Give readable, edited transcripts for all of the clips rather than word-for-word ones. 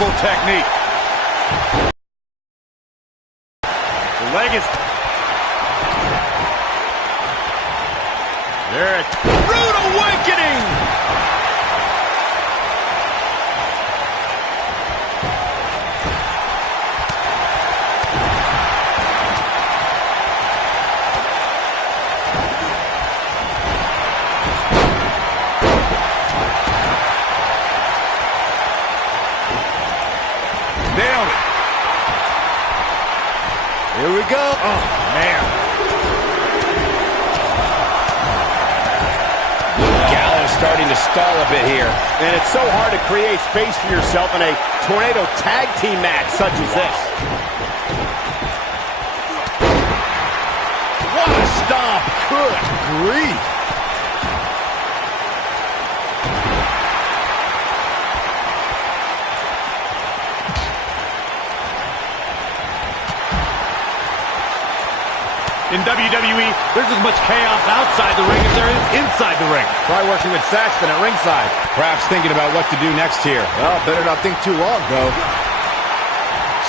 Beautiful technique. The leg is... There it... Rude awakening! Nailed it. Here we go. Oh, man. Gallows starting to stall a bit here. And it's so hard to create space for yourself in a tornado tag team match such as this. What a stomp. Good grief. In WWE, there's as much chaos outside the ring as there is inside the ring. Try working with Saxton at ringside. Perhaps thinking about what to do next here. Well, better not think too long, though.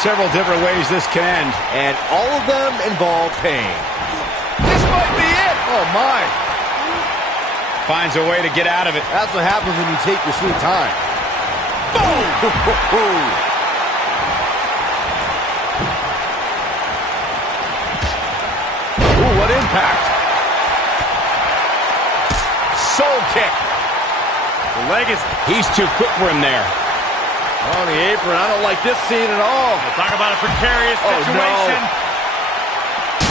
Several different ways this can end. And all of them involve pain. This might be it! Oh, my. Finds a way to get out of it. That's what happens when you take your sweet time. Boom! What impact. Soul kick. The leg is... He's too quick for him there. On the apron. I don't like this scene at all. Talk about a precarious situation.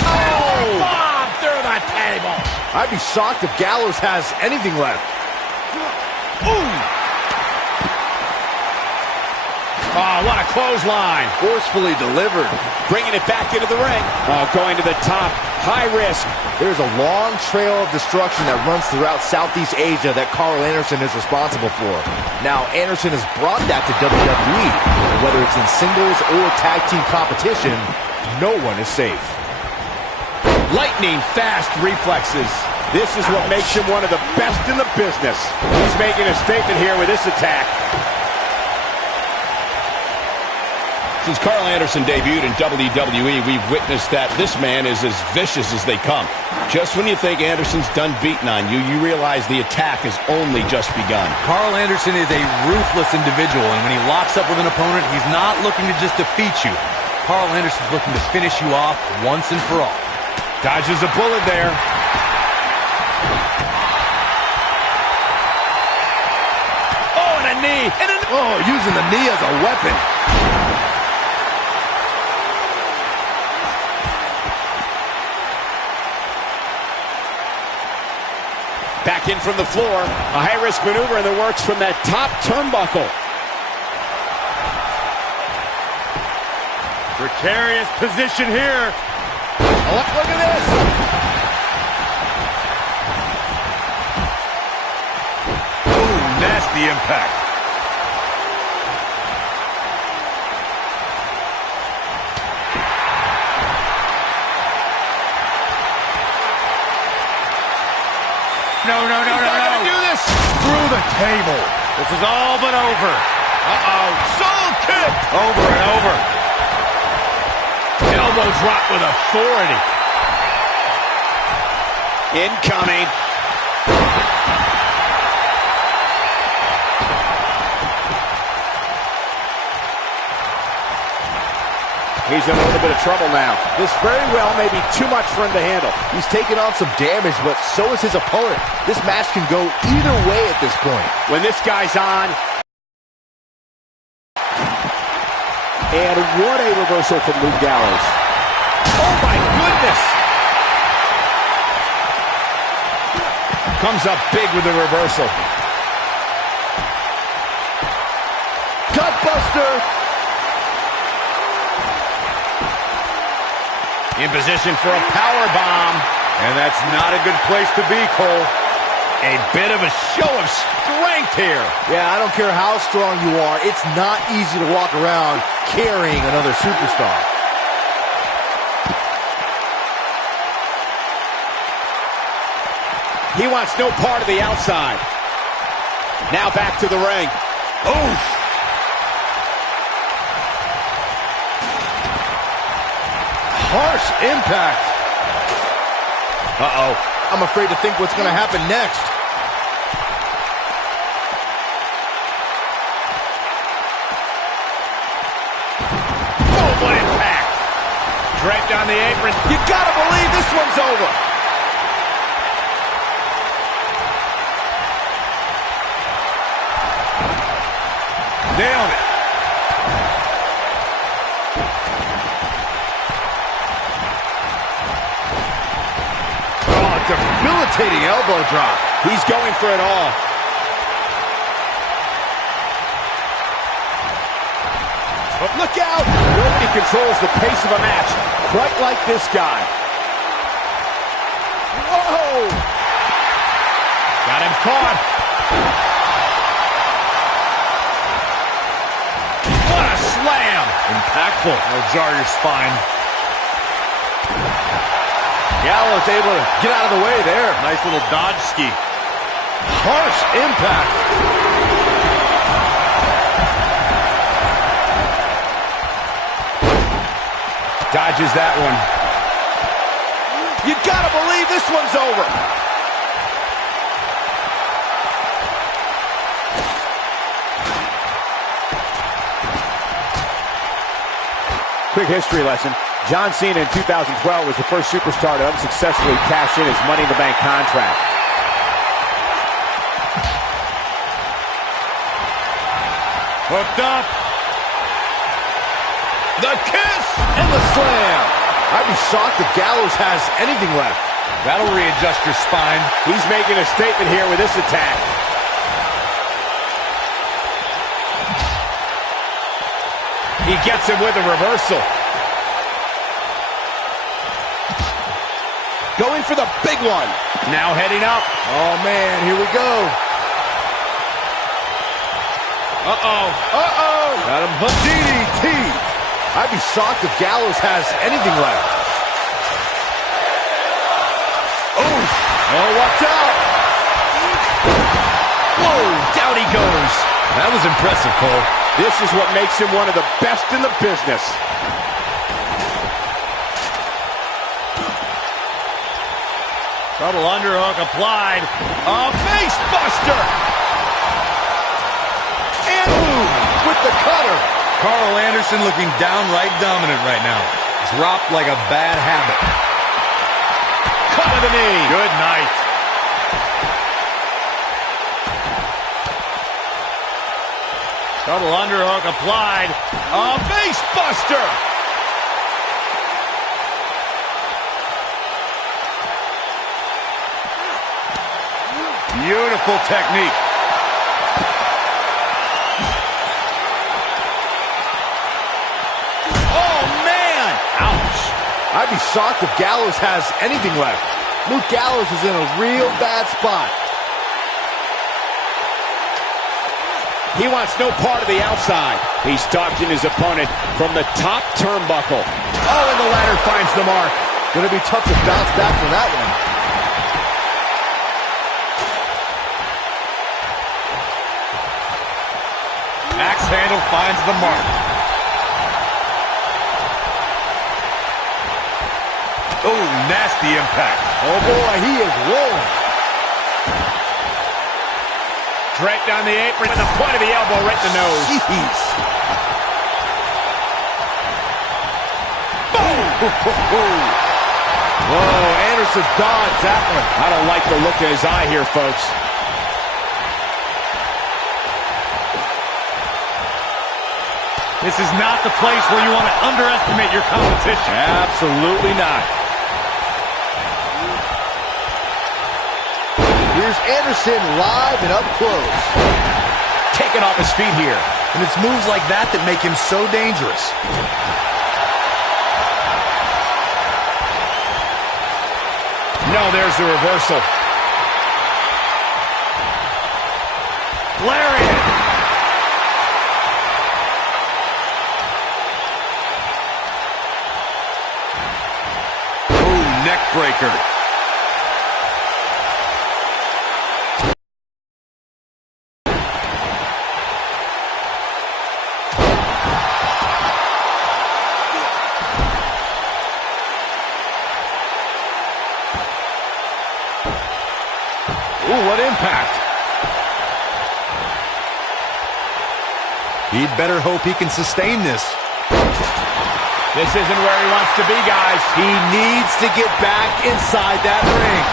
No. Oh! Bomb through the table. I'd be shocked if Gallows has anything left. Ooh! Oh, what a clothesline. Forcefully delivered. Bringing it back into the ring. Oh, going to the top. High risk. There's a long trail of destruction that runs throughout Southeast Asia that Carl Anderson is responsible for. Now, Anderson has brought that to WWE. Whether it's in singles or tag team competition, no one is safe. Lightning fast reflexes. This is what makes him one of the best in the business. He's making a statement here with this attack. Since Carl Anderson debuted in WWE, we've witnessed that this man is as vicious as they come. Just when you think Anderson's done beating on you, you realize the attack has only just begun. Carl Anderson is a ruthless individual, and when he locks up with an opponent, he's not looking to just defeat you. Carl Anderson's looking to finish you off once and for all. Dodges a bullet there. Oh, and a knee. Oh, using the knee as a weapon. Back in from the floor. A high-risk maneuver in the works from that top turnbuckle. Precarious position here. Oh, look at this. Ooh, nasty impact. No. Do this through the table. This is all but over. Uh-oh. Soul kick. Over and over. Elbow drop with authority. Incoming. He's in a little bit of trouble now. This very well may be too much for him to handle. He's taken on some damage, but so is his opponent. This match can go either way at this point. When this guy's on. And what a reversal from Luke Gallows. Oh my goodness! Comes up big with the reversal. Gutbuster! In position for a power bomb. And that's not a good place to be, Cole. A bit of a show of strength here. Yeah, I don't care how strong you are. It's not easy to walk around carrying another superstar. He wants no part of the outside. Now back to the ring. Oof. Harsh impact. Uh-oh. I'm afraid to think what's going to happen next. Oh, what impact. Draped on the apron. You gotta believe this one's over. Nailed it. Oh, debilitating elbow drop. He's going for it all. But look out! Nobody controls the pace of a match quite like this guy. Whoa! Got him caught. What a slam! Impactful. That'll jar your spine. Gallows able to get out of the way there. Nice little dodge ski. Harsh impact. Dodges that one. You gotta believe this one's over. Quick history lesson. John Cena in 2012 was the first superstar to unsuccessfully cash in his Money in the Bank contract. Hooked up. The kiss! And the slam. I'd be shocked if Gallows has anything left. That'll readjust your spine. He's making a statement here with this attack. He gets him with a reversal. Going for the big one. Now heading up. Oh, man, here we go. Uh-oh. Uh-oh. Got him hooked. DDT. I'd be shocked if Gallows has anything left. Oh, watch out. Whoa, down he goes. That was impressive, Cole. This is what makes him one of the best in the business. Double underhook applied. A face buster. And with the cutter. Carl Anderson looking downright dominant right now. Dropped like a bad habit. Cut to the knee. Good night. Double underhook applied. A face buster. Beautiful technique. Oh, man. Ouch. I'd be shocked if Gallows has anything left. Luke Gallows is in a real bad spot. He wants no part of the outside. He's stalking his opponent from the top turnbuckle. Oh, and the ladder finds the mark. Gonna be tough to bounce back from that one. Axe handle finds the mark. Oh, nasty impact. Oh boy, he is rolling. Draped on the apron with the point of the elbow right in the nose. Jeez. Boom! Whoa, Anderson dodged that one. I don't like the look in his eye here, folks. This is not the place where you want to underestimate your competition. Absolutely not. Here's Anderson live and up close. Taken off his feet here. And it's moves like that that make him so dangerous. No, there's the reversal. Lariat. Oh, neck breaker. He'd better hope he can sustain this. This isn't where he wants to be, guys. He needs to get back inside that ring.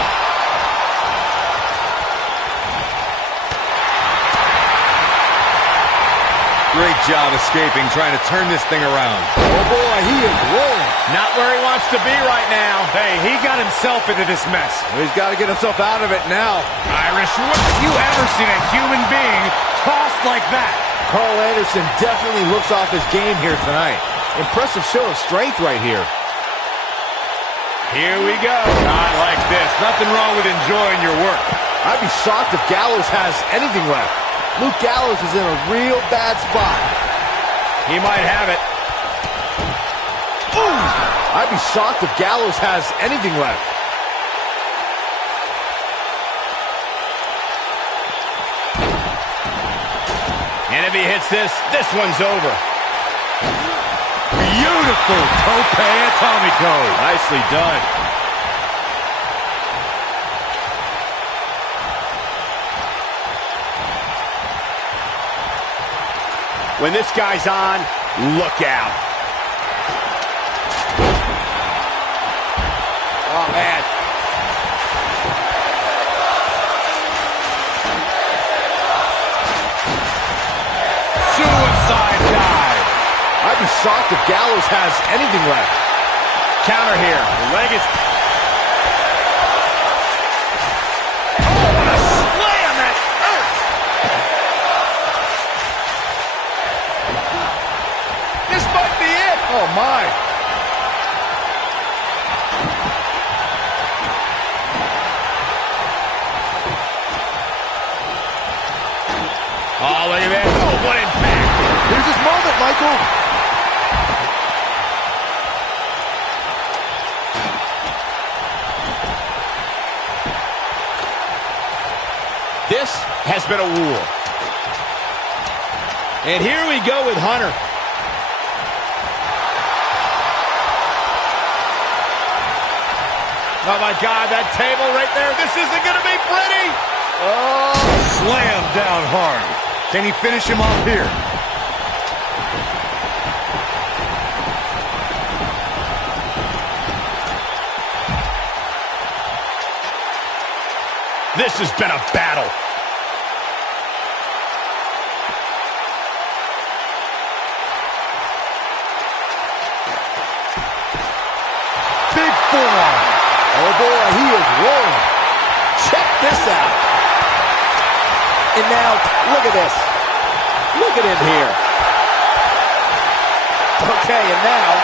Great job escaping, trying to turn this thing around. Oh, boy, he is rolling. Not where he wants to be right now. Hey, he got himself into this mess. He's got to get himself out of it now. Irish whip. Have you ever seen a human being tossed like that? Carl Anderson definitely looks off his game here tonight. Impressive show of strength right here. Here we go. Not like this. Nothing wrong with enjoying your work. I'd be shocked if Gallows has anything left. Luke Gallows is in a real bad spot. He might have it. Ooh! I'd be shocked if Gallows has anything left. And if he hits this, this one's over. Beautiful tope atomico. Nicely done. When this guy's on, look out. Oh, man. Suicide dive. I'd be shocked if Gallows has anything left. Counter here. The leg is... Oh, what a slam that hurts. This might be it. Oh, my. Oh, look at that. Oh, what impact. Here's his moment, Michael. This has been a war. And here we go with Hunter. Oh, my God, that table right there. This isn't going to be pretty. Oh, slam down hard. Can he finish him off here? This has been a battle. Big forearm. Oh, boy, he is rolling. Check this out. And now, look at this. Look at him here. Okay, and now,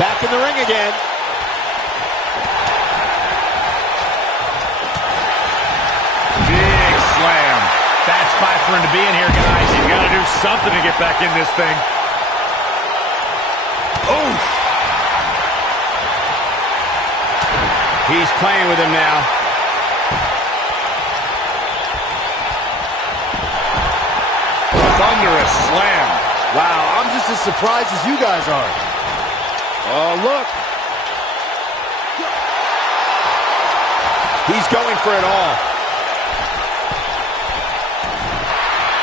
back in the ring again. Big slam. Bad spot for him to be in here, guys. You got to do something to get back in this thing. Oh! He's playing with him now. Thunderous slam. Wow, I'm just as surprised as you guys are. Oh, look. He's going for it all.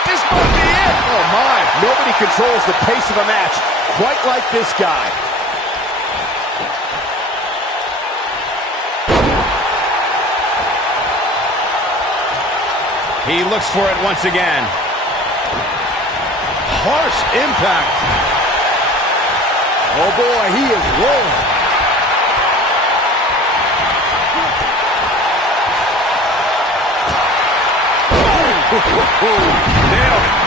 This might be it. Oh, my. Nobody controls the pace of a match quite like this guy. He looks for it once again. Harsh impact. Oh, boy, he is rolling. Nailed it.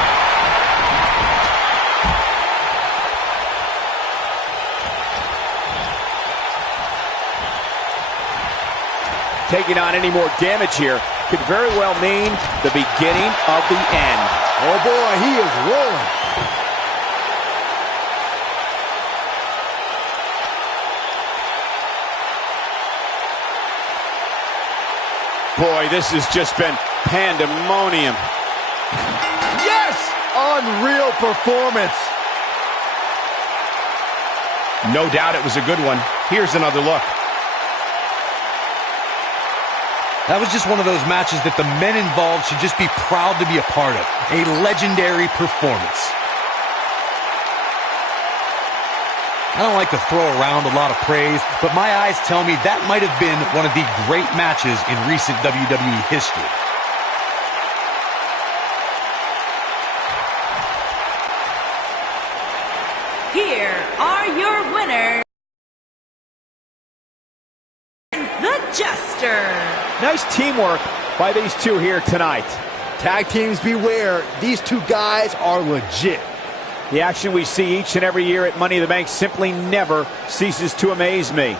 Taking on any more damage here could very well mean the beginning of the end. Oh, boy, he is rolling. Boy, this has just been pandemonium. Yes! Unreal performance. No doubt it was a good one. Here's another look. That was just one of those matches that the men involved should just be proud to be a part of. A legendary performance. I don't like to throw around a lot of praise, but my eyes tell me that might have been one of the great matches in recent WWE history. Here are your winners, the Jester. Nice teamwork by these two here tonight. Tag teams beware. These two guys are legit. The action we see each and every year at Money in the Bank simply never ceases to amaze me.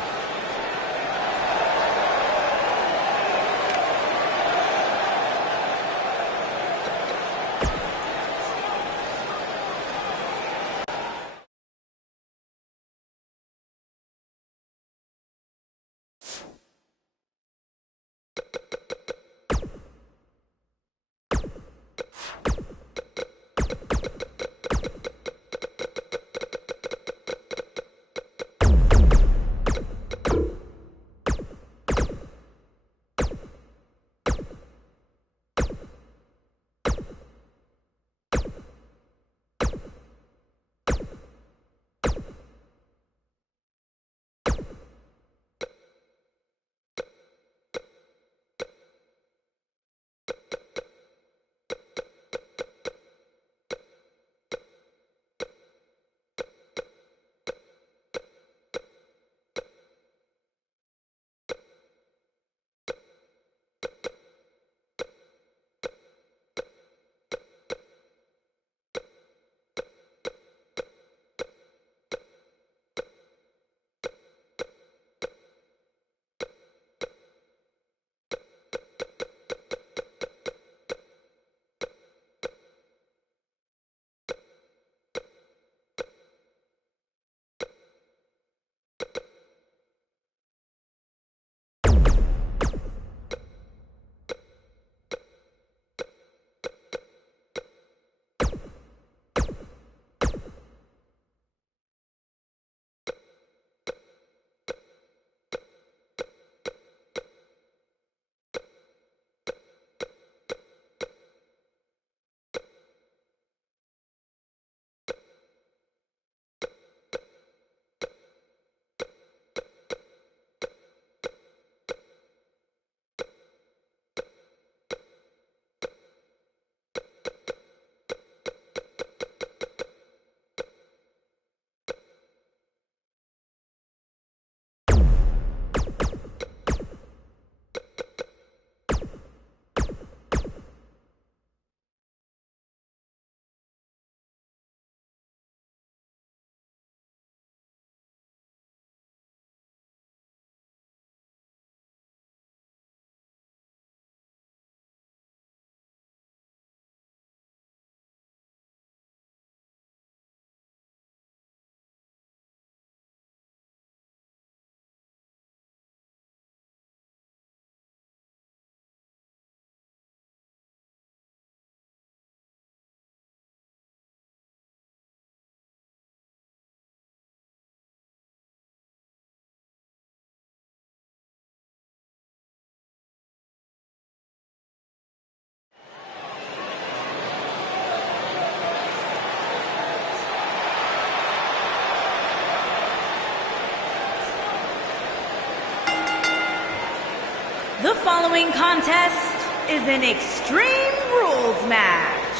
The following contest is an Extreme Rules match.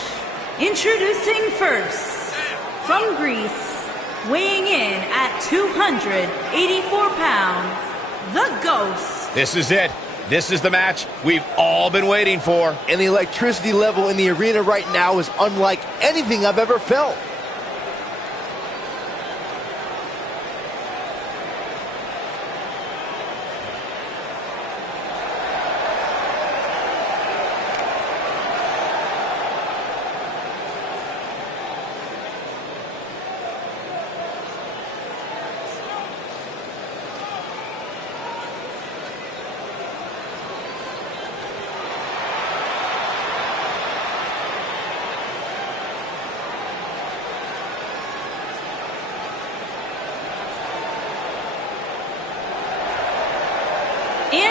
Introducing first, from Greece, weighing in at 284 pounds, the Ghost. This is it. This is the match we've all been waiting for. And the electricity level in the arena right now is unlike anything I've ever felt.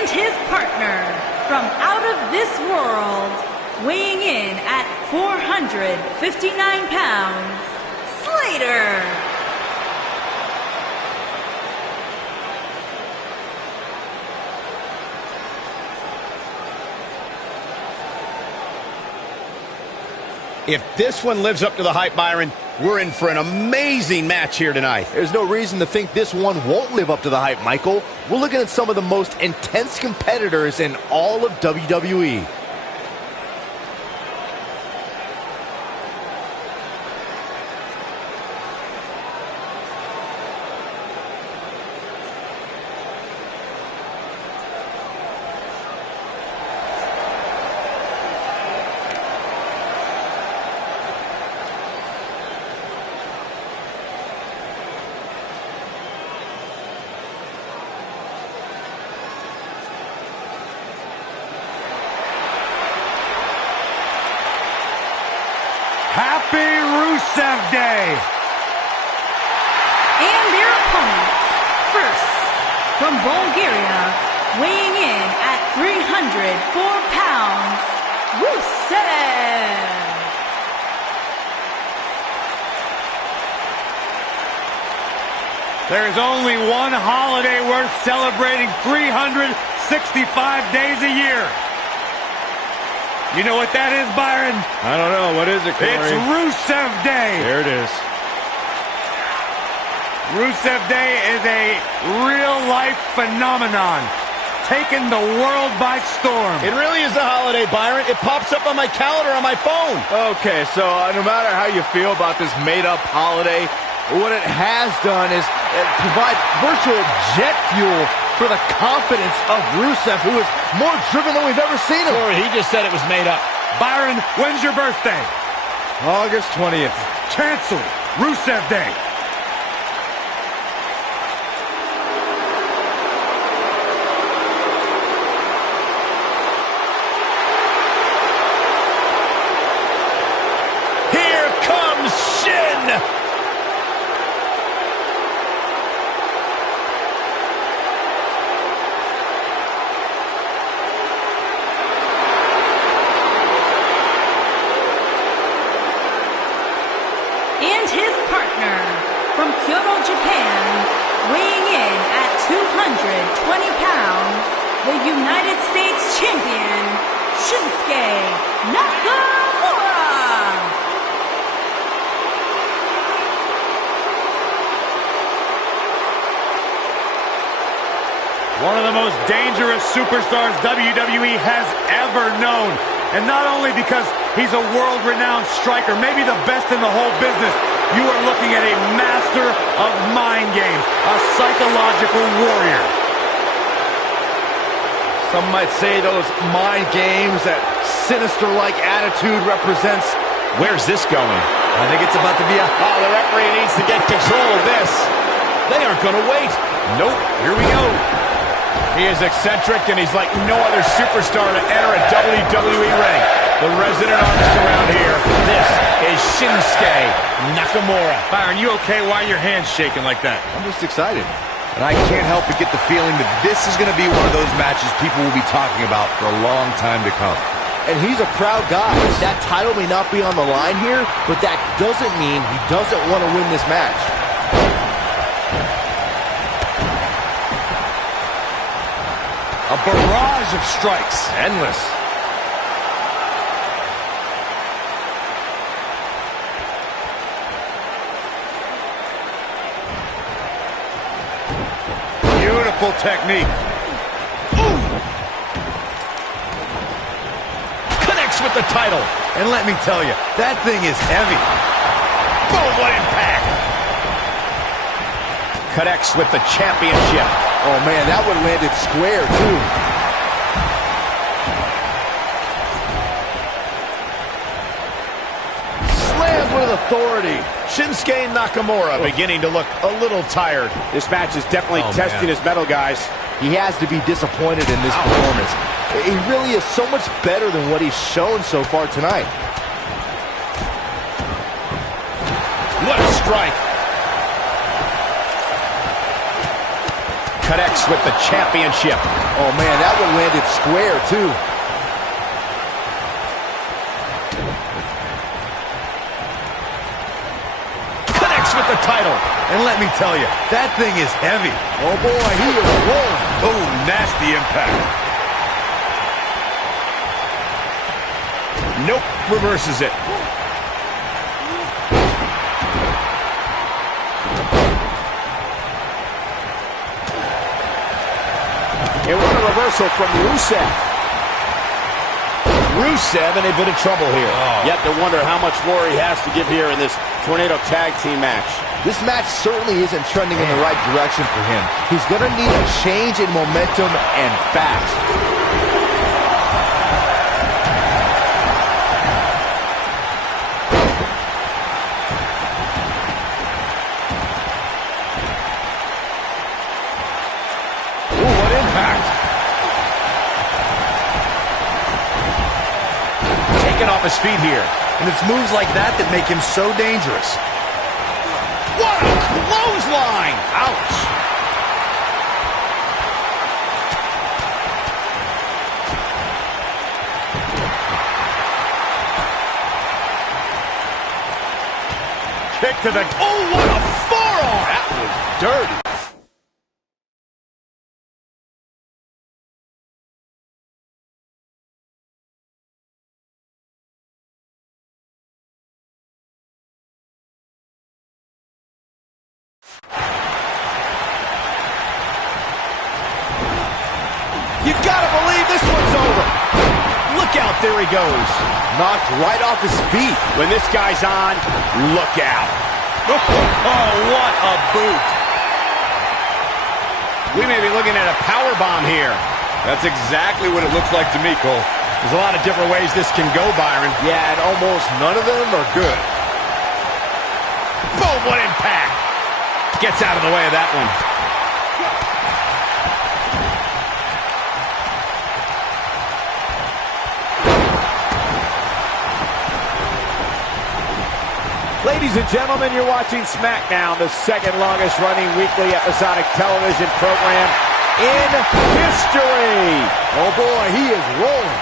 And his partner from out of this world, weighing in at 459 pounds, Slater. If this one lives up to the hype, Byron, we're in for an amazing match here tonight. There's no reason to think this one won't live up to the hype, Michael. We're looking at some of the most intense competitors in all of WWE. Happy Rusev Day! And their opponents, first, from Bulgaria, weighing in at 304 pounds, Rusev! There's only one holiday worth celebrating 365 days a year. You know what that is, Byron? I don't know. What is it, Corey? It's Rusev Day. There it is. Rusev Day is a real-life phenomenon, taking the world by storm. It really is a holiday, Byron. It pops up on my calendar on my phone. Okay, so no matter how you feel about this made-up holiday, what it has done is provide virtual jet fuel for the confidence of Rusev, who is more driven than we've ever seen him. Corey, he just said it was made up. Byron, when's your birthday? August 20th. Cancel Rusev Day. Here comes Shin. And his partner, from Kyoto, Japan, weighing in at 220 pounds, the United States Champion, Shinsuke Nakamura! One of the most dangerous superstars WWE has ever known. And not only because he's a world-renowned striker, maybe the best in the whole business, you are looking at a master of mind games, a psychological warrior. Some might say those mind games, that sinister-like attitude represents. Where's this going? I think it's about to be a... Oh, the referee needs to get control of this. They aren't going to wait. Nope, here we go. He is eccentric, and he's like no other superstar to enter a WWE ring. The resident artist around here, this is Shinsuke Nakamura. Byron, you okay? Why are your hands shaking like that? I'm just excited. And I can't help but get the feeling that this is going to be one of those matches people will be talking about for a long time to come. And he's a proud guy. That title may not be on the line here, but that doesn't mean he doesn't want to win this match. A barrage of strikes. Endless. Beautiful technique. Ooh. Connects with the title. And let me tell you, that thing is heavy. Boom, what impact. Connects with the championship. Oh, man, that would have landed square, too. Slammed with authority. Shinsuke Nakamura beginning to look a little tired. This match is definitely testing his mettle, guys. He has to be disappointed in this performance. He really is so much better than what he's shown so far tonight. What a strike. Connects with the championship. Oh, man, that one landed square, too. Connects with the title. And let me tell you, that thing is heavy. Oh, boy, he is rolling. Oh, nasty impact. Nope, reverses it. And what a reversal from Rusev. Rusev in a bit of trouble here. You have to wonder how much more he has to give here in this Tornado Tag Team match. This match certainly isn't trending in the right direction for him. He's going to need a change in momentum and fast. Off his feet here. And it's moves like that that make him so dangerous. What a clothesline! Ouch! Kick to the... Oh, what a forearm! That was dirty. You gotta believe this one's over. Look out, there he goes. Knocked right off his feet. When this guy's on, look out. Oh, what a boot. We may be looking at a power bomb here. That's exactly what it looks like to me, Cole. There's a lot of different ways this can go, Byron. Yeah, and almost none of them are good. Boom, what impact. Gets out of the way of that one. Ladies and gentlemen, you're watching SmackDown, the second longest running weekly episodic television program in history. Oh boy, he is rolling.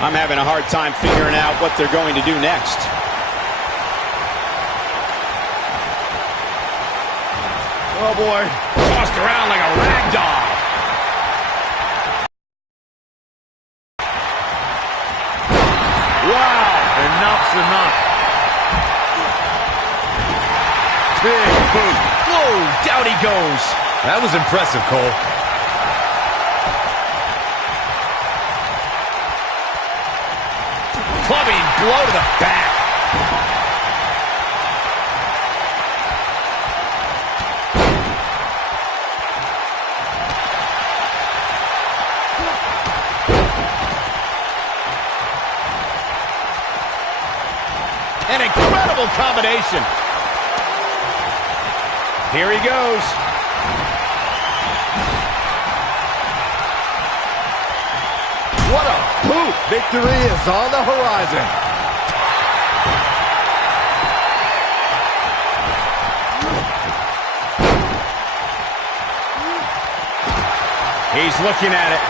I'm having a hard time figuring out what they're going to do next. Oh, boy. Tossed around like a rag doll. Wow. Enough's enough. Big boot. Whoa, down he goes. That was impressive, Cole. Clubbing blow to the back. An incredible combination. Here he goes. What a boot! Victory is on the horizon. He's looking at it.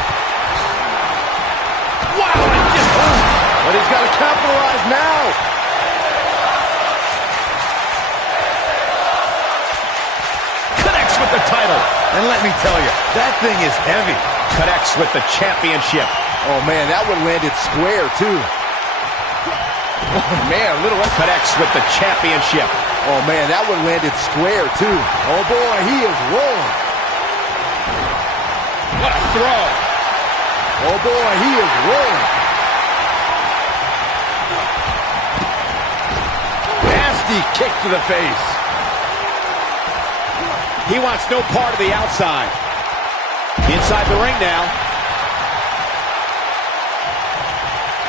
Wow! But he's got to capitalize now. Connects with the title. And let me tell you, that thing is heavy. Connects with the championship. Oh, man, that one landed square, too. Oh, man, a little... Connects with the championship. Oh, man, that one landed square, too. Oh, boy, he is rolling. What a throw. Oh, boy, he is rolling. Nasty kick to the face. He wants no part of the outside. Inside the ring now.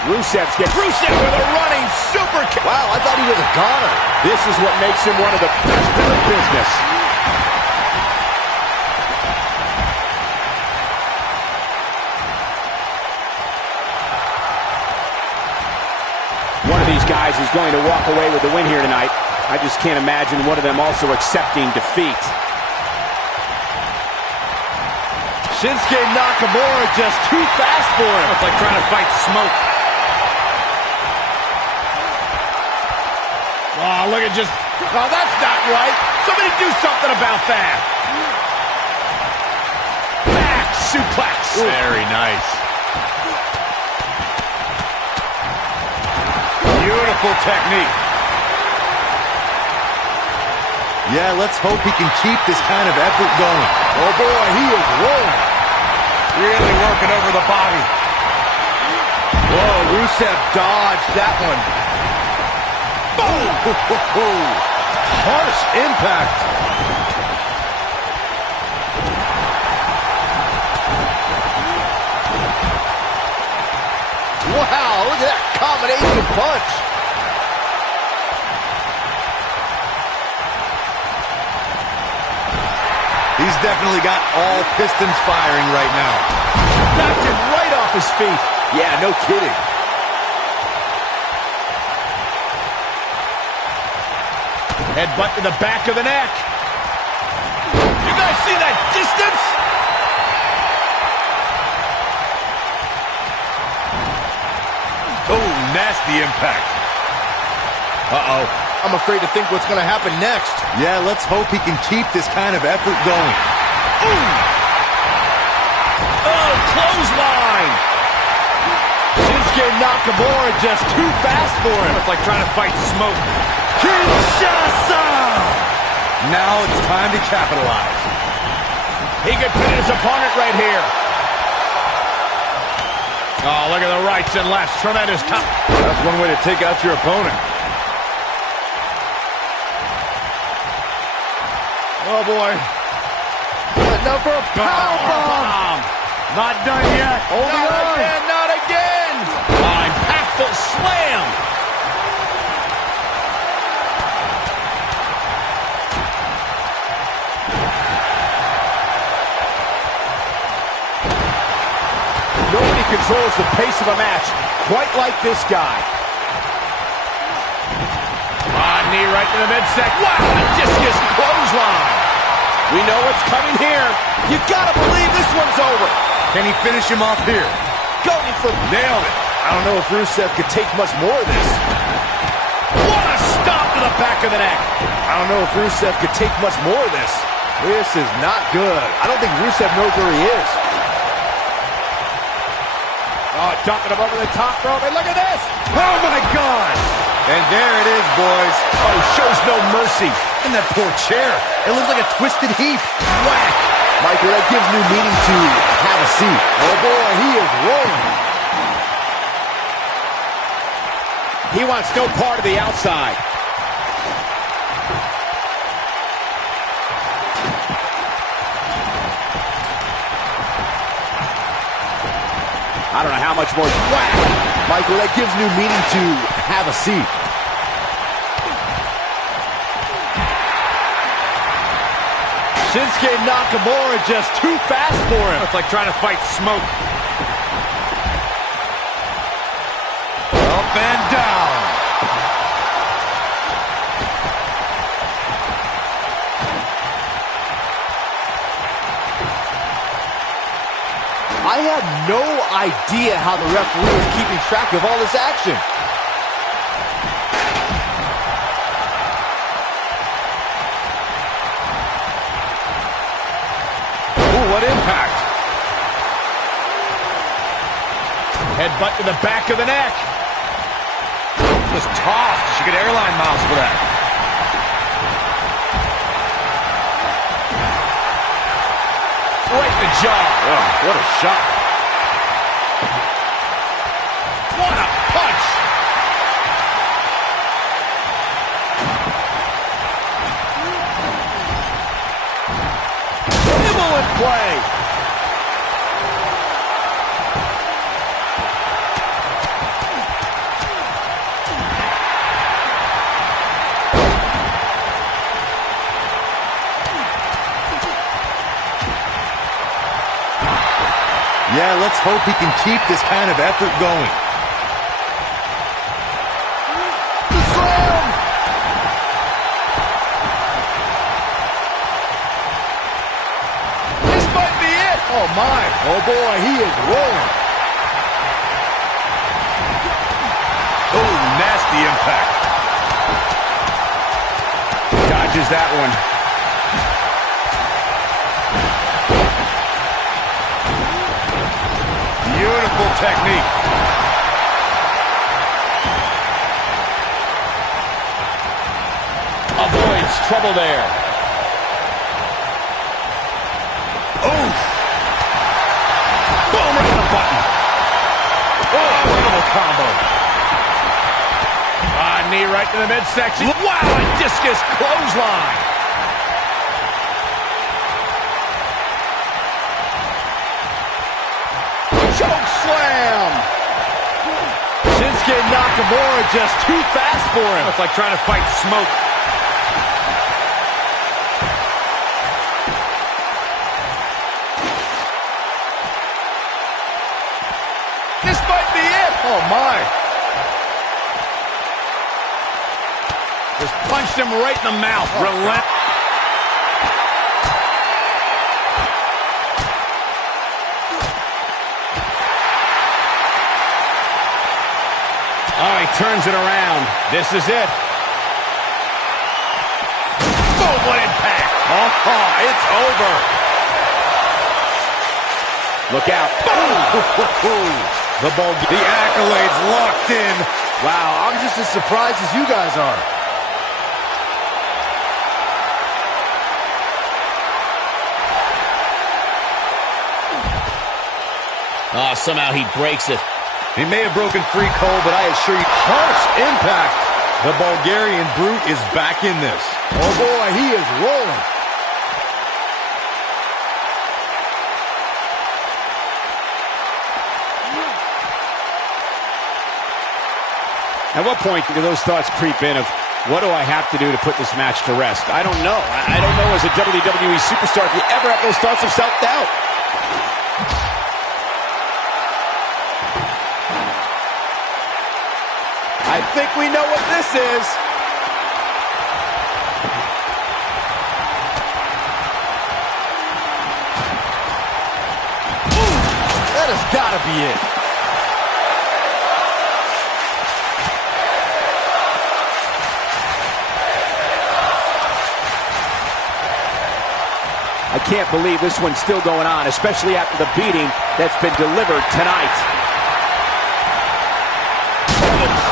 Rusev's getting... Rusev with a running super kick. Wow, I thought he was a goner. This is what makes him one of the best in the business. guys is going to walk away with the win here tonight. I just can't imagine one of them also accepting defeat. Shinsuke Nakamura just too fast for him. It's like trying to fight smoke. Oh, look at just... Oh, that's not right. Somebody do something about that. Back suplex. Very nice. Beautiful technique. Yeah, let's hope he can keep this kind of effort going. Oh boy, he is rolling. Really working over the body. Whoa, Rusev dodged that one. Boom! Harsh impact. Wow, look at that combination punch. He's definitely got all pistons firing right now. Knocked him right off his feet. Yeah, no kidding. Headbutt to the back of the neck. You guys see that distance? Oh, nasty impact. Uh-oh. I'm afraid to think what's going to happen next. Yeah, let's hope he can keep this kind of effort going. Ooh. Oh, clothesline. Shinsuke Nakamura just too fast for him. It's like trying to fight smoke. Kinshasa! Now it's time to capitalize. He could pin his opponent right here. Oh, look at the rights and lefts. Tremendous top. That's one way to take out your opponent. Oh, boy. Now for a powerbomb. Not done yet. Holding not on. again, not again. Oh, impactful slam. Nobody controls the pace of a match quite like this guy. Knee right to the midsection. Wow, a discus clothesline. We know what's coming here. You gotta believe this one's over. Can he finish him off here? Going for... Nailed it. I don't know if Rusev could take much more of this. What a stomp to the back of the neck. I don't know if Rusev could take much more of this. This is not good. I don't think Rusev knows where he is. Oh, dumping him over the top rope. And look at this. Oh, my God. And there it is, boys. Oh, shows no mercy. And that poor chair. It looks like a twisted heap. Whack. Michael, that gives new meaning to have a seat. Oh, boy, he is rolling. He wants no part of the outside. I don't know how much more. Whack. Michael, that gives new meaning to have a seat. Shinsuke Nakamura just too fast for him. It's like trying to fight smoke. Up and down. I had no idea how the referee was keeping track of all this action. Ooh, what impact. Headbutt to the back of the neck. Just tossed. She could airline miles for that. Right in the jaw. Oh, what a shot. What a punch. Dribble in play. Yeah, let's hope he can keep this kind of effort going. my. Oh, boy, he is rolling. Oh, nasty impact. Dodges that one. Beautiful technique. Avoids trouble there. Oh! Boom, right in the button. Oh, incredible combo. Knee right to the midsection. Wow, a discus clothesline. Choke slam. Shinsuke Nakamura just too fast for him. It's like trying to fight smoke. This might be it. Oh, my. Just punched him right in the mouth. Relent. Oh, he turns it around. This is it. Boom, what impact. Oh, it's over. Look out. Boom. The accolades locked in. Wow, I'm just as surprised as you guys are. Oh, somehow he breaks it. He may have broken free, Cole, but I assure you, Harsh impact. The Bulgarian Brute is back in this. Oh, boy, he is rolling. At what point do those thoughts creep in of, what do I have to do to put this match to rest? I don't know. I don't know as a WWE superstar if you ever have those thoughts of self-doubt. I think we know what this is. Ooh, that has got to be it. I can't believe this one's still going on, especially after the beating that's been delivered tonight.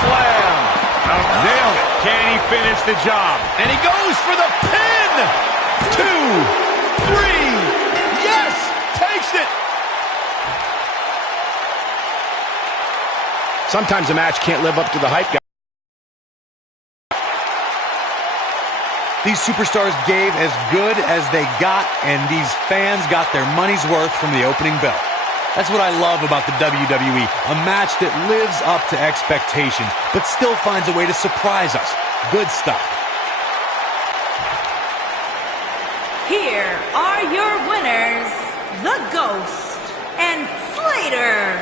Slam. Nailed it. Can he finish the job? And he goes for the pin. 2, 3. Yes, takes it. Sometimes a match can't live up to the hype, guys. these superstars gave as good as they got, and these fans got their money's worth from the opening bell. That's what I love about the WWE, a match that lives up to expectations, but still finds a way to surprise us. Good stuff. Here are your winners, The Ghost and Slater.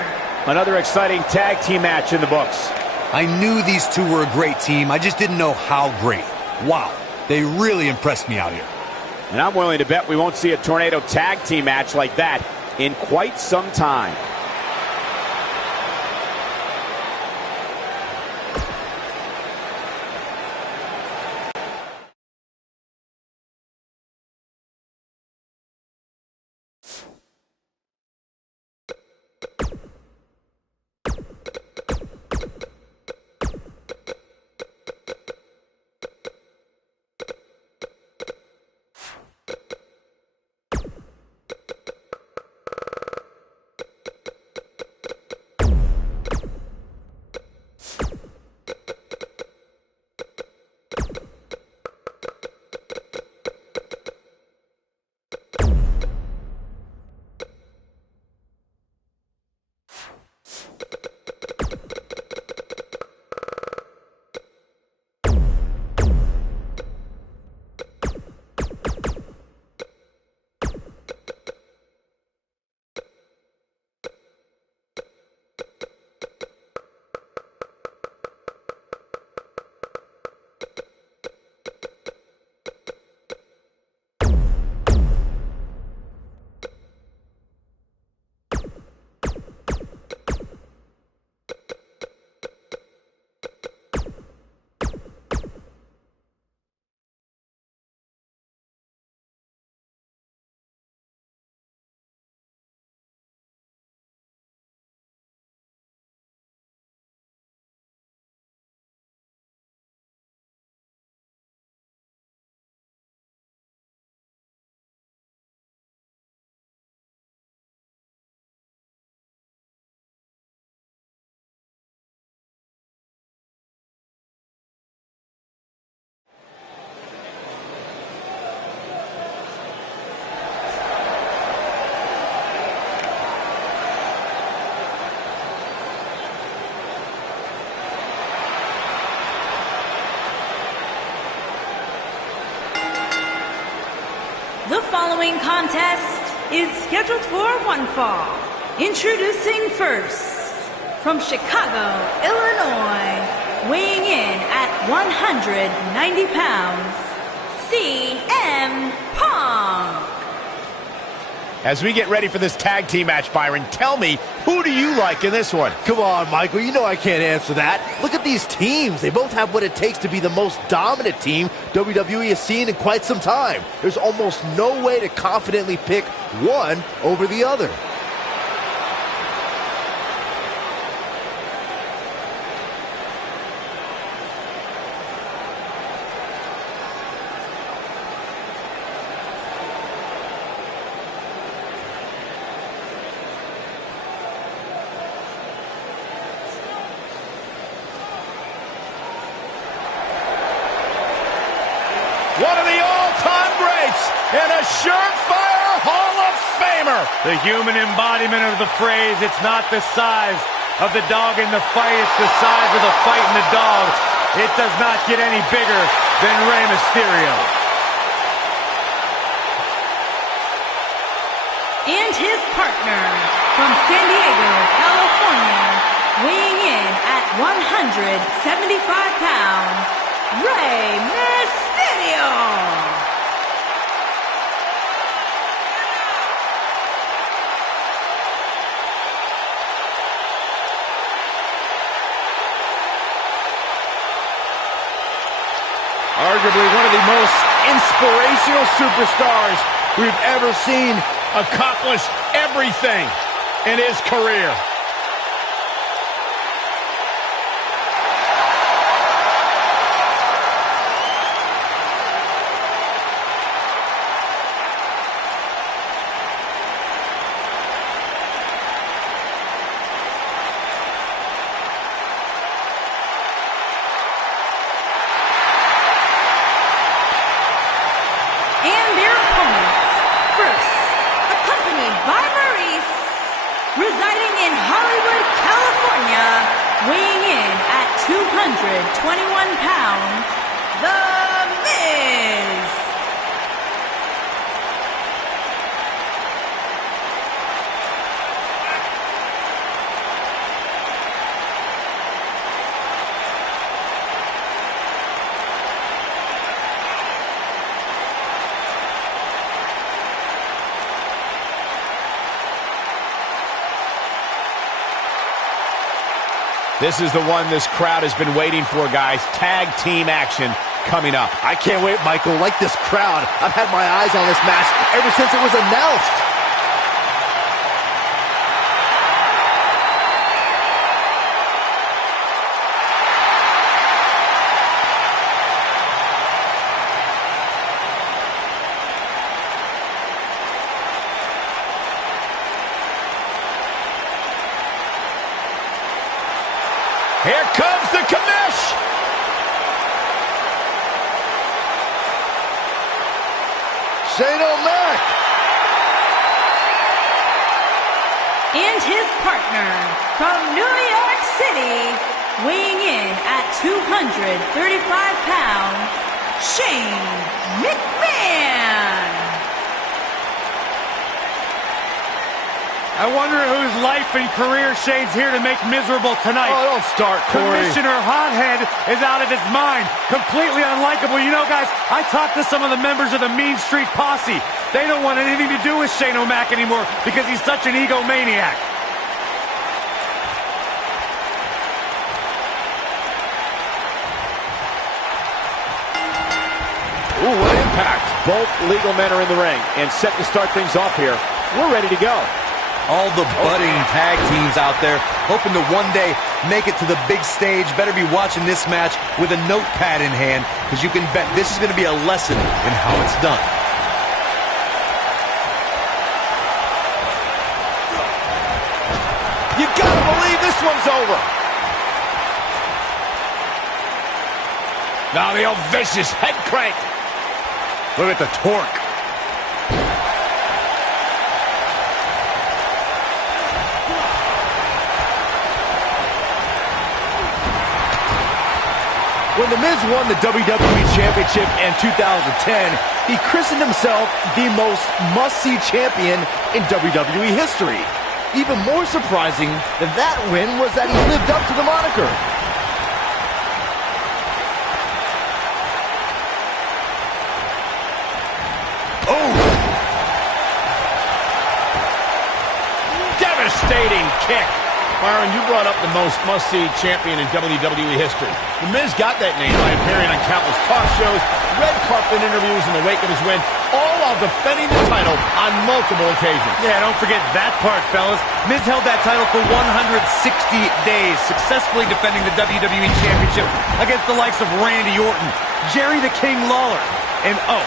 Another exciting tag team match in the books. I knew these two were a great team, I just didn't know how great. Wow, they really impressed me out here. And I'm willing to bet we won't see a tornado tag team match like that in quite some time. The following contest is scheduled for one fall. Introducing first, from Chicago, Illinois, weighing in at 190 pounds, CM Punk. As we get ready for this tag team match, Byron, tell me, who do you like in this one? Come on, Michael, you know I can't answer that. Look at these teams. They both have what it takes to be the most dominant team WWE has seen in quite some time. There's almost no way to confidently pick one over the other. One of the all-time greats and a surefire Hall of Famer. The human embodiment of the phrase, it's not the size of the dog in the fight, it's the size of the fight in the dog. It does not get any bigger than Rey Mysterio. And his partner, from San Diego, California, weighing in at 175 pounds, Rey Mysterio. Arguably one of the most inspirational superstars we've ever seen. Accomplished everything in his career. And their opponents, first, accompanied by Maurice, residing in Hollywood, California, weighing in at 221 pounds, The Miz. This is the one this crowd has been waiting for, guys. Tag team action coming up. I can't wait, Michael. Like this crowd, I've had my eyes on this match ever since it was announced. Here comes the commish. Shane O'Mac. And his partner, from New York City, weighing in at 235 pounds, Shane McMahon. I wonder whose life and career Shane's here to make miserable tonight. Oh, don't start, Corey. Commissioner Hothead is out of his mind. Completely unlikable. You know, guys, I talked to some of the members of the Mean Street Posse. They don't want anything to do with Shane O'Mac anymore because he's such an egomaniac. Ooh, what impact. Both legal men are in the ring and set to start things off here. We're ready to go. All the budding tag teams out there hoping to one day make it to the big stage better be watching this match with a notepad in hand, because you can bet this is going to be a lesson in how it's done. You gotta believe this one's over. Now the old vicious head crank. Look at the torque. When The Miz won the WWE Championship in 2010, he christened himself the most must-see champion in WWE history. Even more surprising than that win was that he lived up to the moniker. Oh! Devastating kick. Byron, you brought up the most must-see champion in WWE history. The Miz got that name by appearing on countless talk shows, red carpet interviews in the wake of his win, all while defending the title on multiple occasions. Yeah, don't forget that part, fellas. Miz held that title for 160 days, successfully defending the WWE Championship against the likes of Randy Orton, Jerry the King Lawler, and oh,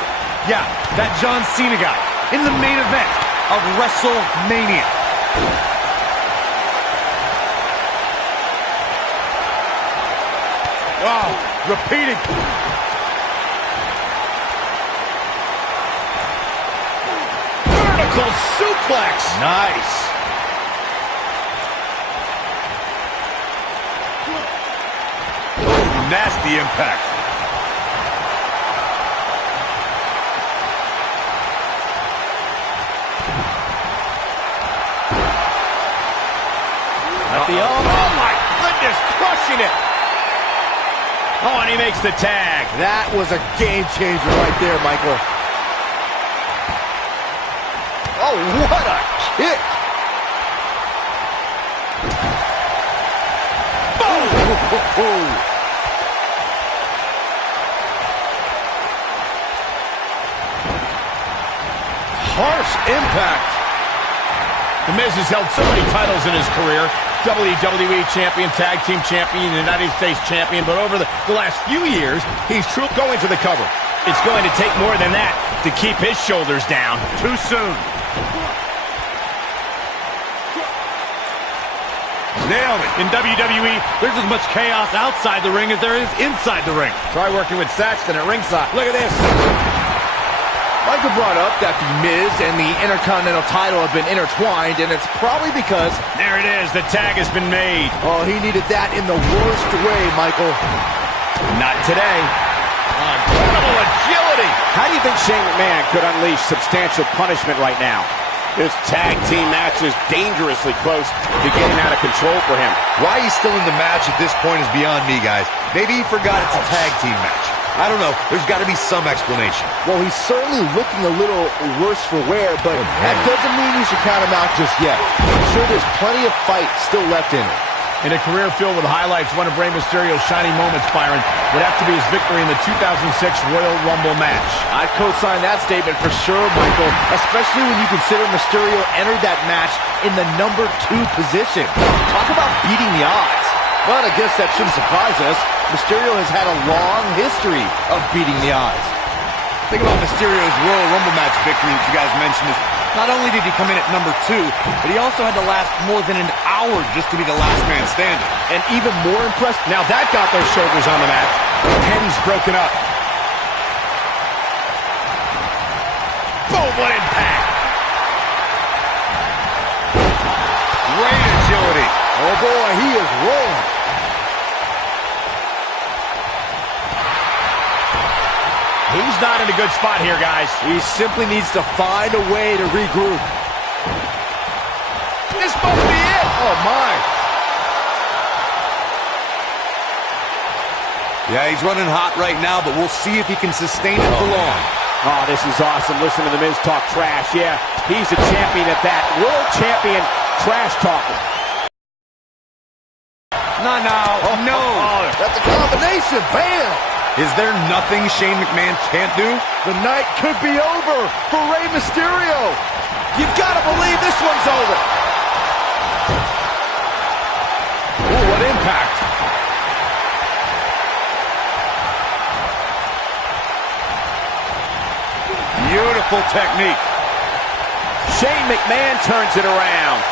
yeah, that John Cena guy in the main event of WrestleMania. Wow, repeating. Vertical suplex. Nice. Oh, nasty impact. Oh my goodness, crushing it. Oh, and he makes the tag. That was a game changer right there, Michael. Oh, what a kick. Boom! Harsh impact. The Miz has held so many titles in his career. WWE Champion, Tag Team Champion, United States Champion, but over the last few years, he's truly going for the cover. It's going to take more than that to keep his shoulders down. Too soon. Nailed it. In WWE, there's as much chaos outside the ring as there is inside the ring. Try working with Saxton at ringside. Look at this. Michael brought up that the Miz and the Intercontinental title have been intertwined, and it's probably because... There it is. The tag has been made. Oh, he needed that in the worst way, Michael. Not today. Incredible agility. How do you think Shane McMahon could unleash substantial punishment right now? This tag team match is dangerously close to getting out of control for him. Why he's still in the match at this point is beyond me, guys. Maybe he forgot it's a tag team match. I don't know. There's got to be some explanation. Well, he's certainly looking a little worse for wear, but that doesn't mean you should count him out just yet. I'm sure there's plenty of fight still left in it. In a career filled with highlights, one of Rey Mysterio's shining moments, Byron, would have to be his victory in the 2006 Royal Rumble match. I'd co-sign that statement for sure, Michael, especially when you consider Mysterio entered that match in the #2 position. Talk about beating the odds. But I guess that shouldn't surprise us. Mysterio has had a long history of beating the odds. The thing about Mysterio's Royal Rumble match victory that you guys mentioned is not only did he come in at #2, but he also had to last more than an hour just to be the last man standing. And even more impressed, Now that got their shoulders on the mat. Pen's broken up. Boom, what impact. Great agility. oh boy, he is rolling. He's not in a good spot here, guys. He simply needs to find a way to regroup. This must be it. Oh my. Yeah, he's running hot right now, but we'll see if he can sustain it for long. Oh, this is awesome. Listen to The Miz talk trash. Yeah, he's a champion at that. World champion trash talker. No. Oh, that's a combination. Bam! Is there nothing Shane McMahon can't do? The night could be over for Rey Mysterio. You've got to believe this one's over. Ooh, what impact. Beautiful technique. Shane McMahon turns it around.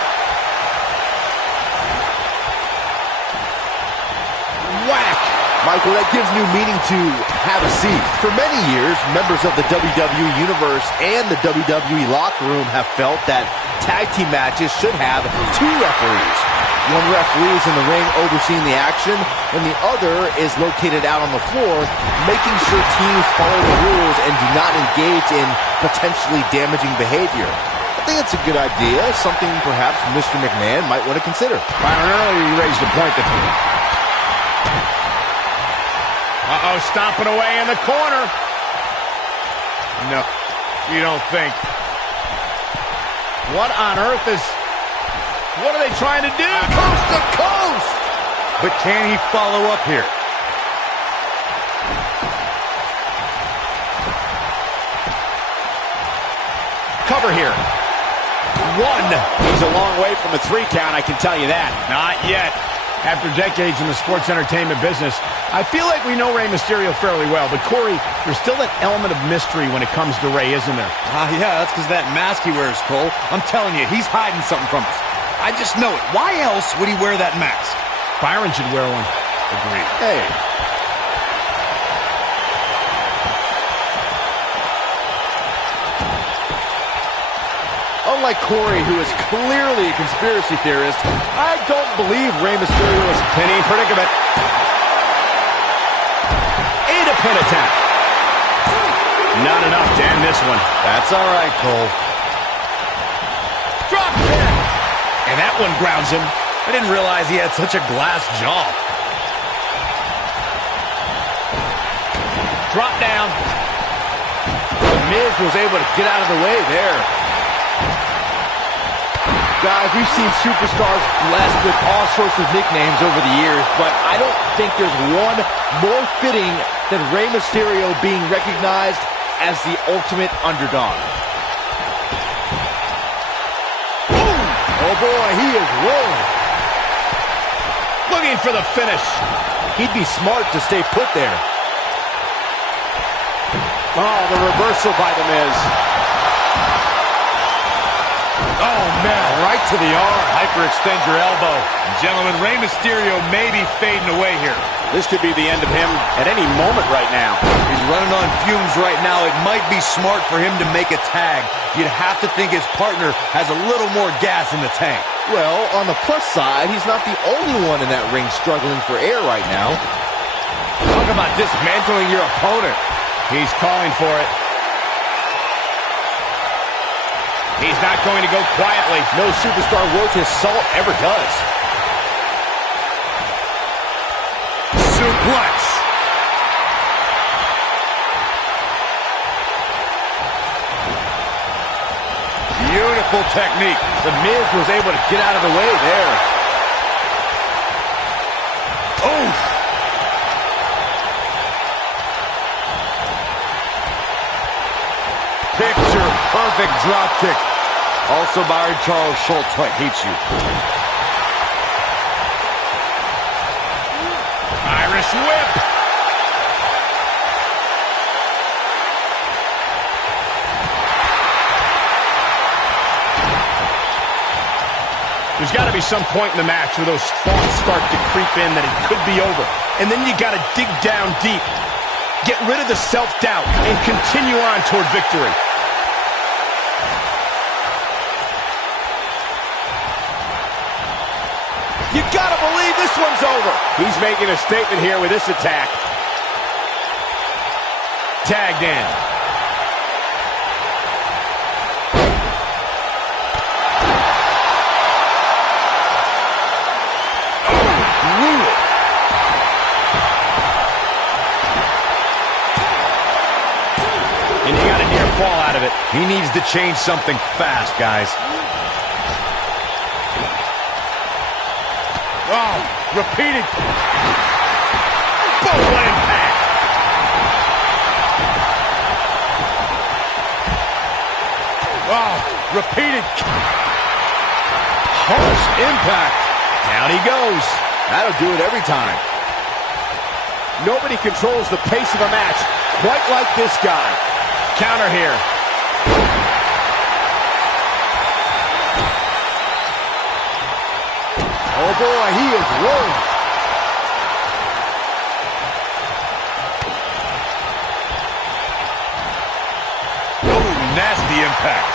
Whack. Michael, that gives new meaning to have a seat. For many years, members of the WWE Universe and the WWE locker room have felt that tag team matches should have 2 referees. One referee is in the ring overseeing the action, and the other is located out on the floor, making sure teams follow the rules and do not engage in potentially damaging behavior. I think it's a good idea, something perhaps Mr. McMahon might want to consider. Byron, earlier you raised the point that... Uh-oh, stomping away in the corner. No, you don't think. What on earth is... What are they trying to do? Coast to coast! But can he follow up here? Cover here. One. He's a long way from a 3 count, I can tell you that. Not yet. After decades in the sports entertainment business, I feel like we know Rey Mysterio fairly well. But, Corey, there's still that element of mystery when it comes to Rey, isn't there? Yeah, that's because that mask he wears, Cole. I'm telling you, he's hiding something from us. I just know it. Why else would he wear that mask? Byron should wear one. Agreed. Hey. Unlike Corey, who is clearly a conspiracy theorist, I don't believe Rey Mysterio is Penny predicament. Ain't a pin attack. Not enough to end this one. That's all right, Cole. Drop pin. And that one grounds him. I didn't realize he had such a glass jaw. Drop down. The Miz was able to get out of the way there. Guys, we've seen superstars blessed with all sorts of nicknames over the years, but I don't think there's one more fitting than Rey Mysterio being recognized as the ultimate underdog. Oh boy, he is rolling. Looking for the finish. He'd be smart to stay put there. Oh, the reversal by the Miz. Oh, man, right to the arm. Hyperextend your elbow. And gentlemen, Rey Mysterio may be fading away here. This could be the end of him at any moment right now. He's running on fumes right now. It might be smart for him to make a tag. You'd have to think his partner has a little more gas in the tank. Well, on the plus side, he's not the only one in that ring struggling for air right now. Talk about dismantling your opponent. He's calling for it. He's not going to go quietly. No superstar worth his salt ever does. Suplex. Beautiful technique. The Miz was able to get out of the way there. Oof. Picture perfect drop kick. Also, Byron Charles Schultz hates you. Irish whip. There's got to be some point in the match where those thoughts start to creep in that it could be over. And then you got to dig down deep. Get rid of the self-doubt and continue on toward victory. You gotta believe this one's over. He's making a statement here with this attack. Tagged in. And you got a near fall out of it. He needs to change something fast, guys. Oh, repeated. Boom, what impact. Oh, repeated. Harsh impact. Down he goes. That'll do it every time. Nobody controls the pace of a match quite like this guy. Counter here. Oh boy, he is rolling. Oh, nasty impact.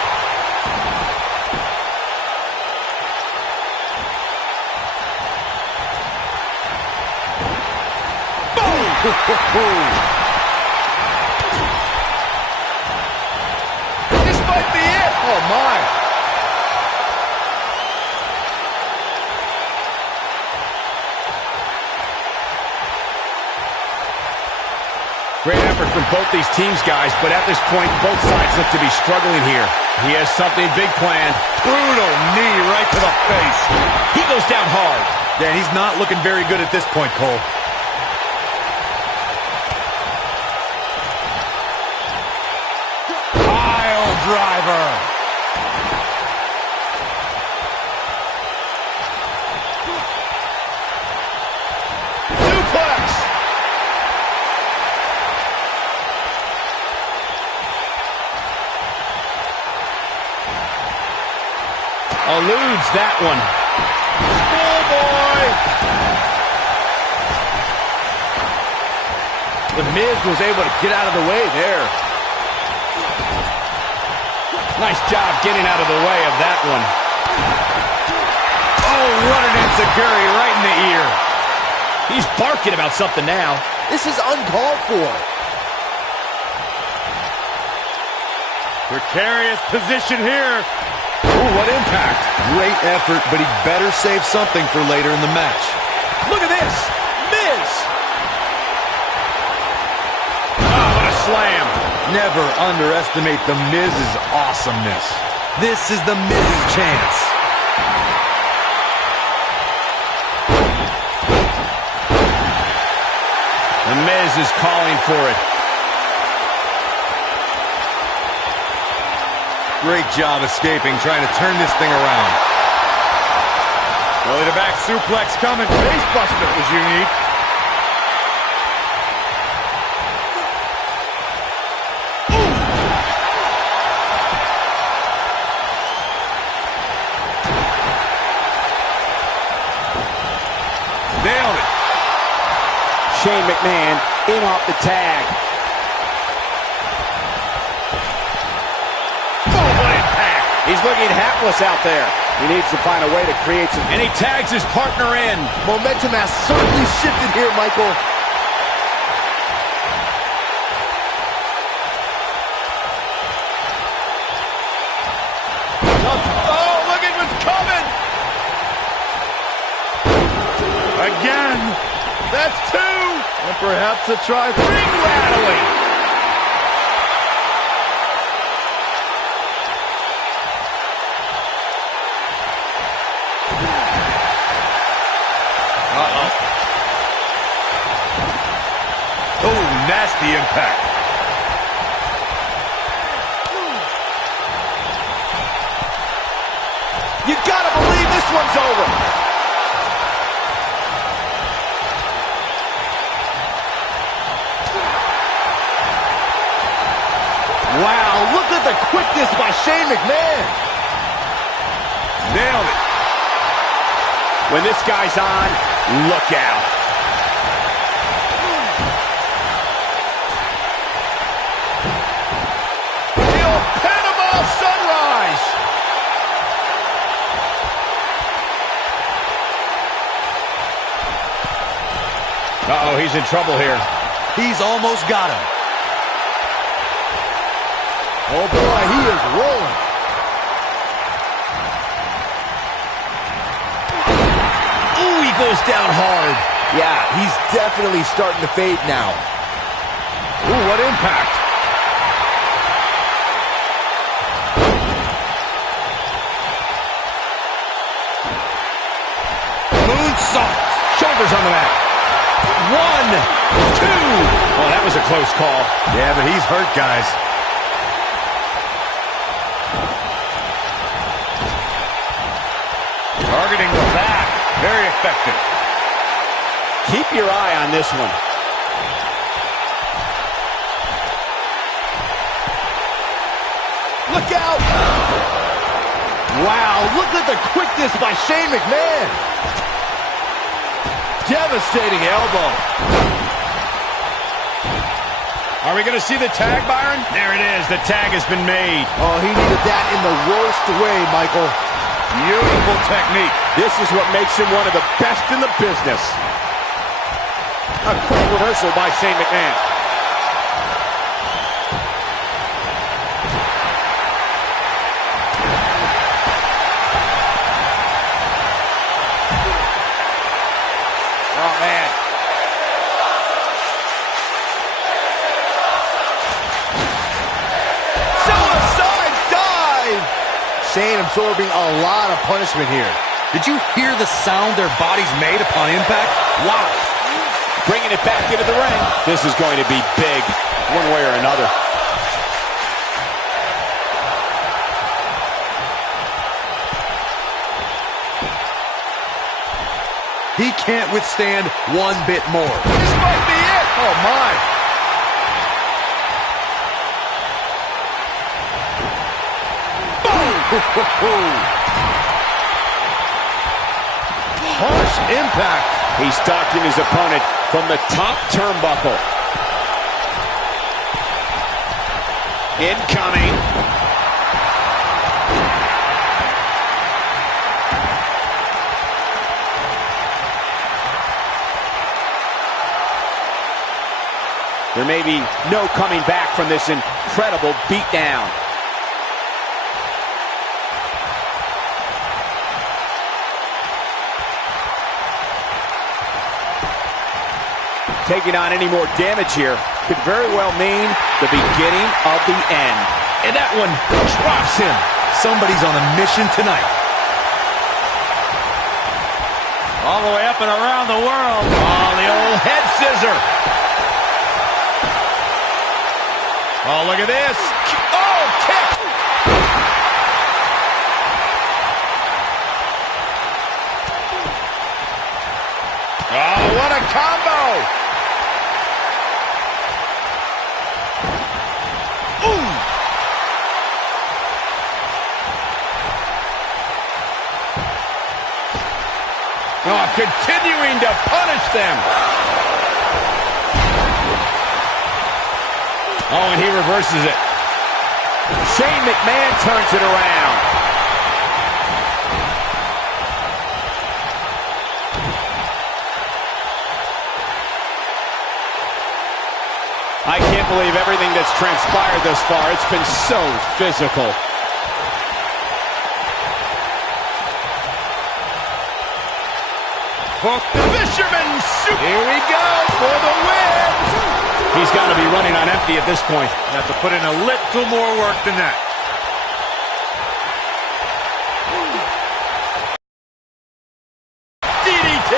This might be it. Oh, my. Great effort from both these teams, guys, but at this point, both sides look to be struggling here. He has something big planned. Brutal knee right to the face. He goes down hard. Yeah, he's not looking very good at this point, Cole. Pile driver. Suplex. Eludes that one. Schoolboy. The Miz was able to get out of the way there. Nice job getting out of the way of that one. Oh, what an enziguri right in the ear. He's barking about something now. This is uncalled for. Precarious position here. Ooh, what impact. Great effort, but he better save something for later in the match. Look at this. Miz. Oh, what a slam. Never underestimate the Miz's awesomeness. This is the Miz's chance. The Miz is calling for it. Great job escaping, trying to turn this thing around. Belly to back suplex coming. Face buster was unique. Nailed it. Shane McMahon in off the tag. He's looking hapless out there. He needs to find a way to create some... And he tags his partner in. Momentum has certainly shifted here, Michael. Oh, look at what's coming. Again. That's two. And perhaps a try. Ring rattling. Oh, nasty impact. You gotta believe this one's over. Wow, look at the quickness by Shane McMahon. Nailed it. When this guy's on, look out. Panama Sunrise. Uh-oh, he's in trouble here. He's almost got him. Oh boy, he is rolling. Ooh, he goes down hard. Yeah, he's definitely starting to fade now. Ooh, what impact. Moonsault. Shoulders on the mat. 1, 2. Oh, that was a close call. Yeah, but he's hurt, guys. Targeting the back. Very effective. Keep your eye on this one. Look out! Wow, look at the quickness by Shane McMahon. Devastating elbow. Are we going to see the tag, Byron? There it is. The tag has been made. Oh, he needed that in the worst way, Michael. Beautiful technique. This is what makes him one of the best in the business. A quick reversal by Shane McMahon. Oh, man. Suicide dive! Shane absorbing a lot of punishment here. Did you hear the sound their bodies made upon impact? Wow. Bringing it back into the ring. This is going to be big, one way or another. He can't withstand one bit more. This might be it! Oh, my! Boom! Harsh impact. He's stalking his opponent from the top turnbuckle. Incoming. There may be no coming back from this incredible beatdown. Taking on any more damage here could very well mean the beginning of the end. And that one drops him. Somebody's on a mission tonight. All the way up and around the world. Oh, the old head scissor. Oh, look at this. Oh, kick. Oh, what a combo. Oh, continuing to punish them. Oh, and he reverses it. Shane McMahon turns it around. I can't believe everything that's transpired thus far. It's been so physical. The Fisherman Super. Here we go for the win. He's got to be running on empty at this point. Have to put in a little more work than that. DDT.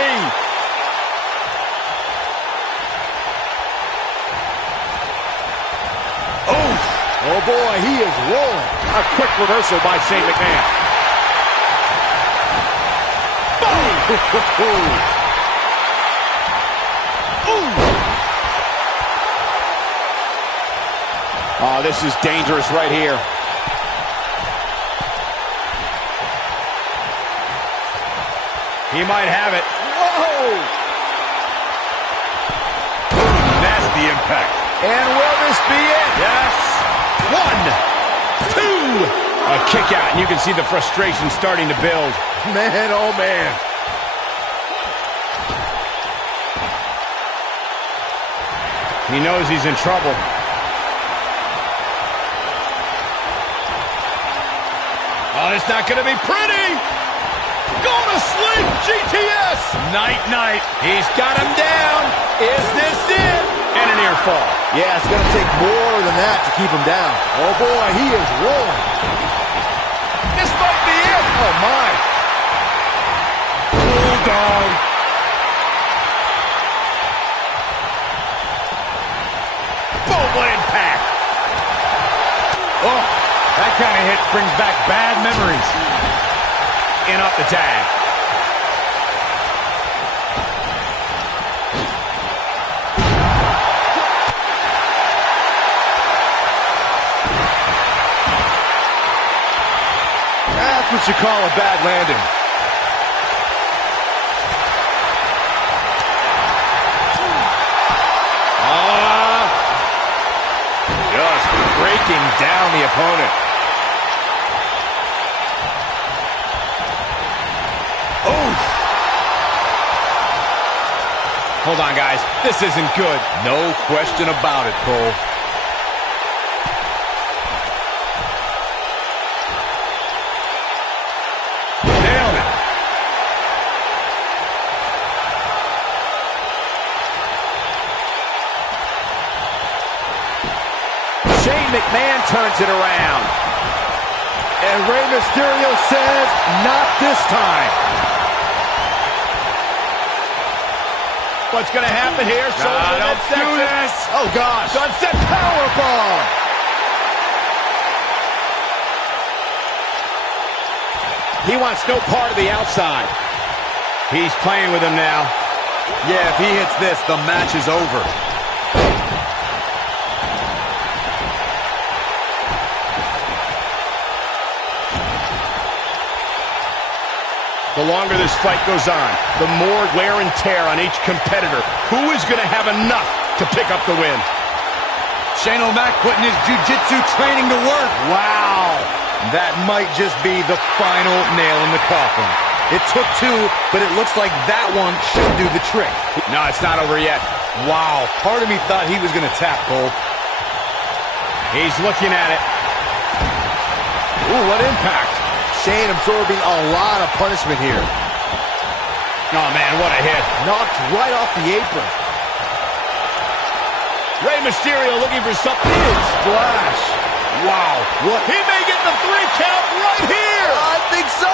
Oh boy, he is rolling. A quick reversal by Shane McMahon. Oh, this is dangerous right here. He might have it. Whoa! Nasty impact. And will this be it? Yes. 1, 2. A kick out, and you can see the frustration starting to build. Man, oh man. He knows he's in trouble. Oh, it's not going to be pretty. Go to sleep, GTS. Night, night. He's got him down. Is this it? And a near fall. Yeah, it's going to take more than that to keep him down. Oh boy, he is rolling. This might be it. Oh my. Bulldog. Boom, what impact. Oh, that kind of hit brings back bad memories. In up the tag. That's what you call a bad landing. Just breaking down the opponent. Hold on, guys. This isn't good. No question about it, Cole. Nailed it. Shane McMahon turns it around. And Rey Mysterio says, not this time. What's going to happen here? Let's do this. Oh, gosh. Sunset powerbomb. He wants no part of the outside. He's playing with him now. Yeah, if he hits this, the match is over. The longer this fight goes on, the more wear and tear on each competitor. Who is going to have enough to pick up the win? Shane O'Mac putting his jiu-jitsu training to work. Wow. That might just be the final nail in the coffin. It took two, but it looks like that one should do the trick. No, it's not over yet. Wow. Part of me thought he was going to tap, Cole. He's looking at it. Ooh, what impact. Shane absorbing a lot of punishment here. Oh, man, what a hit. Knocked right off the apron. Rey Mysterio looking for something. Big splash. Wow. What? He may get the 3 count right here. I think so.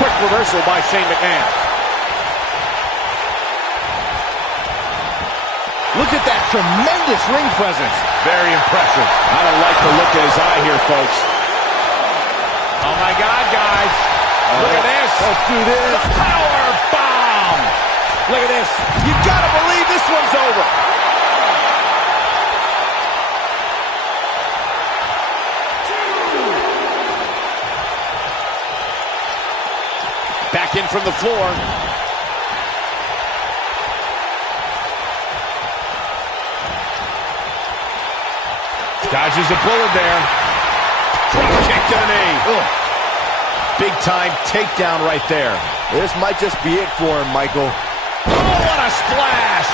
Quick reversal by Shane McMahon. Look at that tremendous ring presence. Very impressive. I don't like the look of his eye here, folks. Oh, my God, guys. Look at this. Let's do this. The power bomb. Look at this. You got to believe this one's over. Back in from the floor. Dodges a bullet there. Drop kick to the knee. Ugh. Big time takedown right there. This might just be it for him, Michael. Oh, what a splash.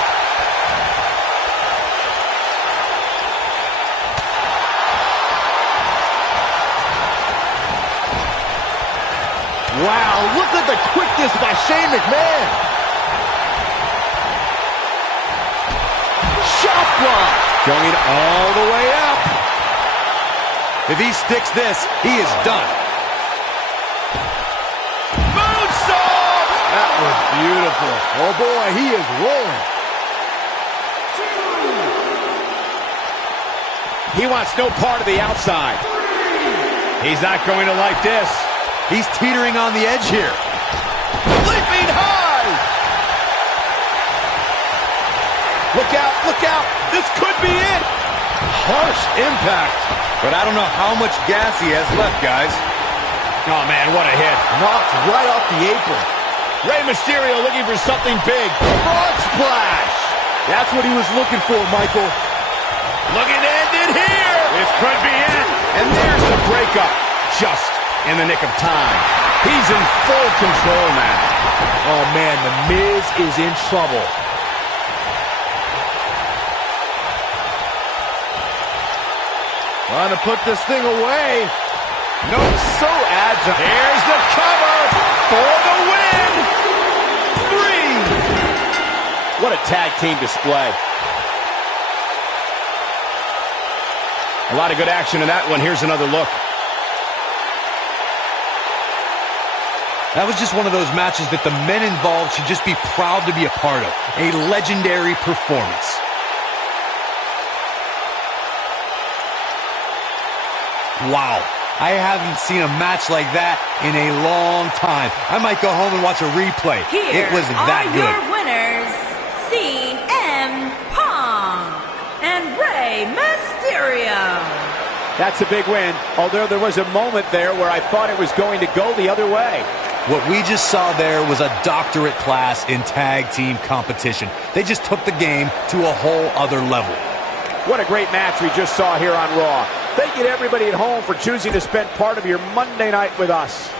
Wow, look at the quickness by Shane McMahon. Shot block. Going all the way up. If he sticks this, he is done. Moonsault! That was beautiful. Oh, boy, he is rolling. He wants no part of the outside. He's not going to like this. He's teetering on the edge here. Leaping high! Look out, look out! This could be it! Harsh impact. But I don't know how much gas he has left, guys. Oh, man, what a hit. Knocked right off the apron. Rey Mysterio looking for something big. Frog splash. That's what he was looking for, Michael. Looking to end it here! This could be it. And there's the breakup. Just in the nick of time. He's in full control now. Oh, man, The Miz is in trouble. Trying to put this thing away. No, so agile. Here's the cover for the win. 3. What a tag team display. A lot of good action in that one. Here's another look. That was just one of those matches that the men involved should just be proud to be a part of. A legendary performance. Wow. I haven't seen a match like that in a long time. I might go home and watch a replay. Here it was that are good. your winners, CM Punk and Rey Mysterio. That's a big win, although there was a moment there where I thought it was going to go the other way. What we just saw there was a doctorate class in tag team competition. They just took the game to a whole other level. What a great match we just saw here on Raw. Thank you to everybody at home for choosing to spend part of your Monday night with us.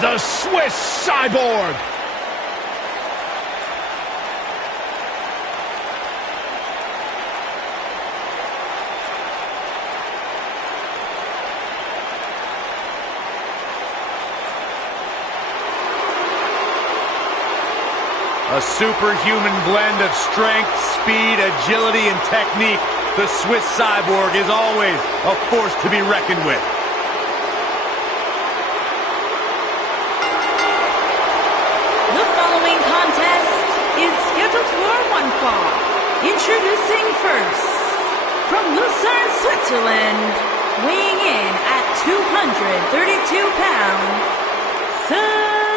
The Swiss Cyborg. A superhuman blend of strength, speed, agility, and technique. The Swiss Cyborg is always a force to be reckoned with. The following contest is scheduled for one fall. Introducing first, from Lucerne, Switzerland, weighing in at 232 pounds, Cesaro.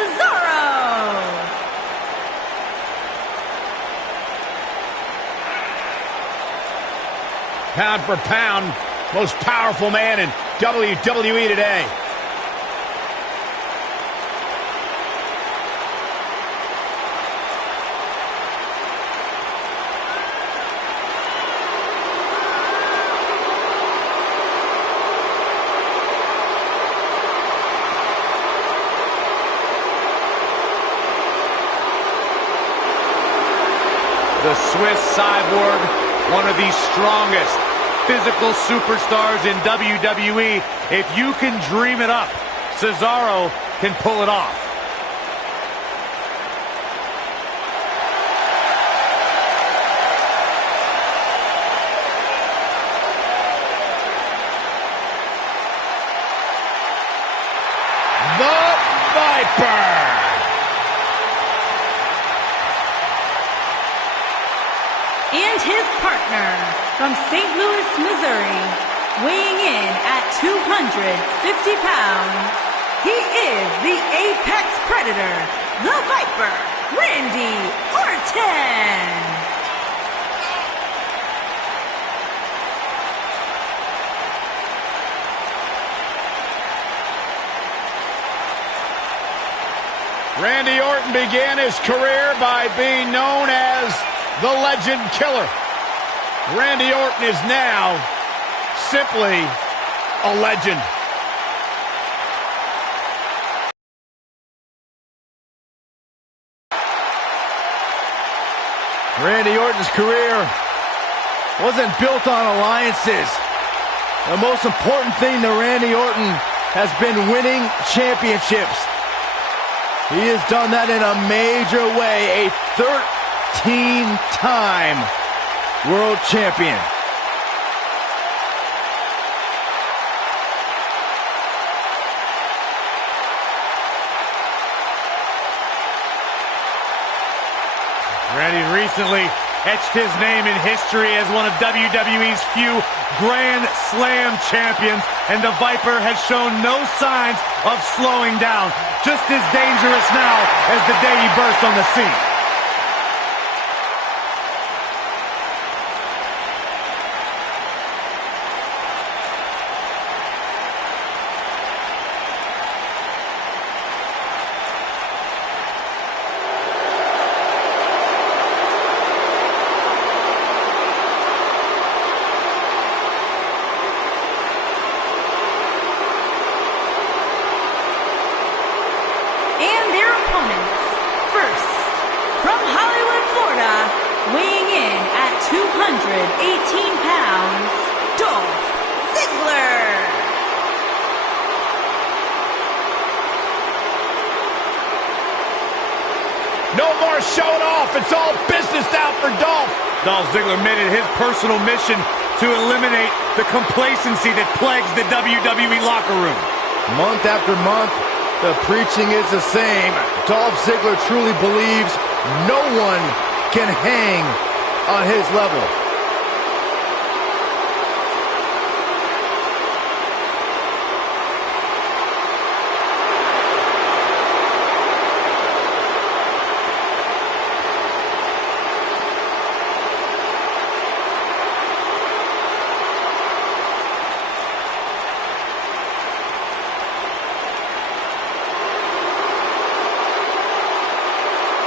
Pound for pound, most powerful man in WWE today. The Swiss Cyborg, one of the strongest physical superstars in WWE. If you can dream it up, Cesaro can pull it off. And his partner from St. Louis, Missouri, weighing in at 250 pounds, he is the Apex Predator, the Viper, Randy Orton. Randy Orton began his career by being known as the Legend Killer. Randy Orton is now simply a legend. Randy Orton's career wasn't built on alliances. The most important thing to Randy Orton has been winning championships. He has done that in a major way, a 13-time world champion. Randy recently etched his name in history as one of WWE's few Grand Slam champions, and the Viper has shown no signs of slowing down. Just as dangerous now as the day he burst on the scene. First, from Hollywood, Florida, weighing in at 218 pounds, Dolph Ziggler. No more showing off. It's all business now for Dolph. Dolph Ziggler made it his personal mission to eliminate the complacency that plagues the WWE locker room. Month after month, the preaching is the same. Dolph Ziggler truly believes no one can hang on his level.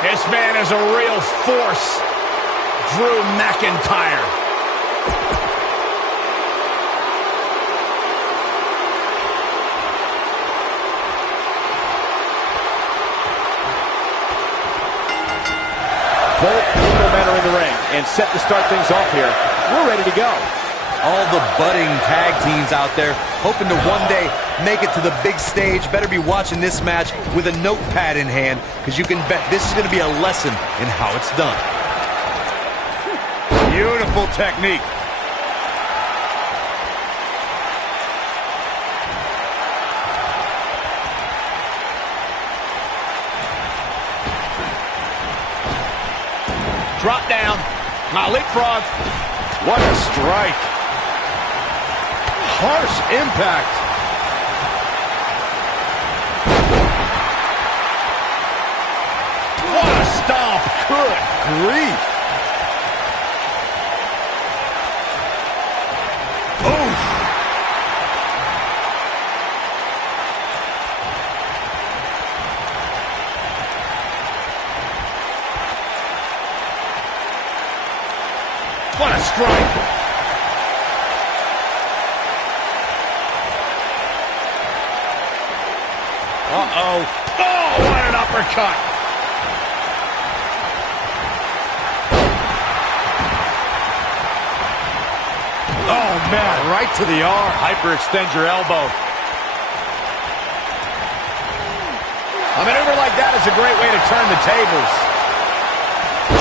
This man is a real force. Drew McIntyre. Both men are in the ring and set to start things off here. We're ready to go. All the budding tag teams out there hoping to one day make it to the big stage better be watching this match with a notepad in hand, because you can bet this is going to be a lesson in how it's done. Beautiful technique. Drop down. Now leapfrog. What a strike. Harsh impact. What a stomp. Good grief. Oof. What a strike. Uh-oh. Oh, what an uppercut. Oh, man. Right to the arm. Hyperextend your elbow. A maneuver like that is a great way to turn the tables.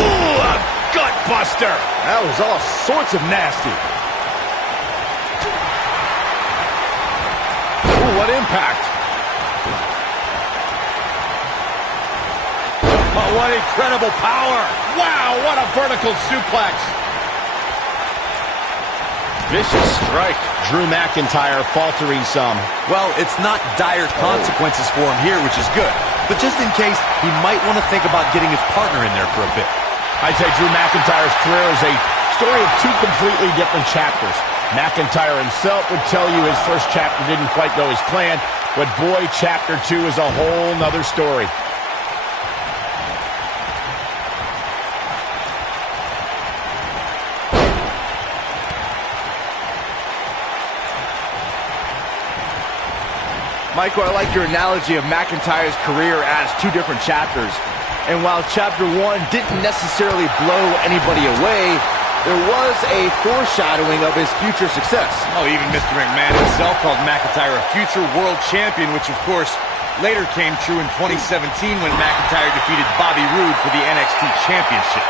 Ooh, a gut buster. That was all sorts of nasty. Ooh, what impact. Oh, what incredible power. Wow, what a vertical suplex. vicious strike. Drew McIntyre faltering some. Well, it's not dire consequences for him here, which is good. But just in case, he might want to think about getting his partner in there for a bit. I'd say Drew McIntyre's career is a story of two completely different chapters. McIntyre himself would tell you his first chapter didn't quite go as planned, but boy, chapter 2 is a whole nother story. Michael, I like your analogy of McIntyre's career as two different chapters. And while chapter 1 didn't necessarily blow anybody away, there was a foreshadowing of his future success. Oh, even Mr. McMahon himself called McIntyre a future world champion, which of course later came true in 2017 when McIntyre defeated Bobby Roode for the NXT Championship.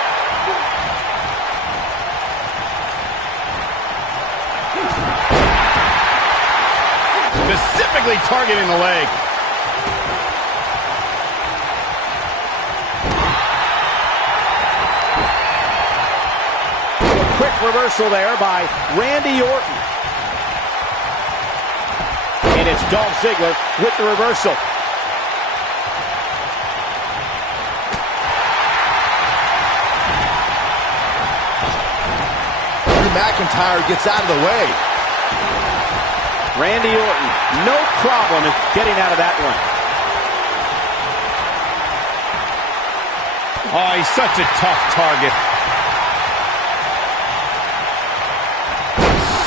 Specifically targeting the leg. A quick reversal there by Randy Orton. And it's Dolph Ziggler with the reversal. Drew McIntyre gets out of the way. Randy Orton, no problem in getting out of that one. Oh, he's such a tough target.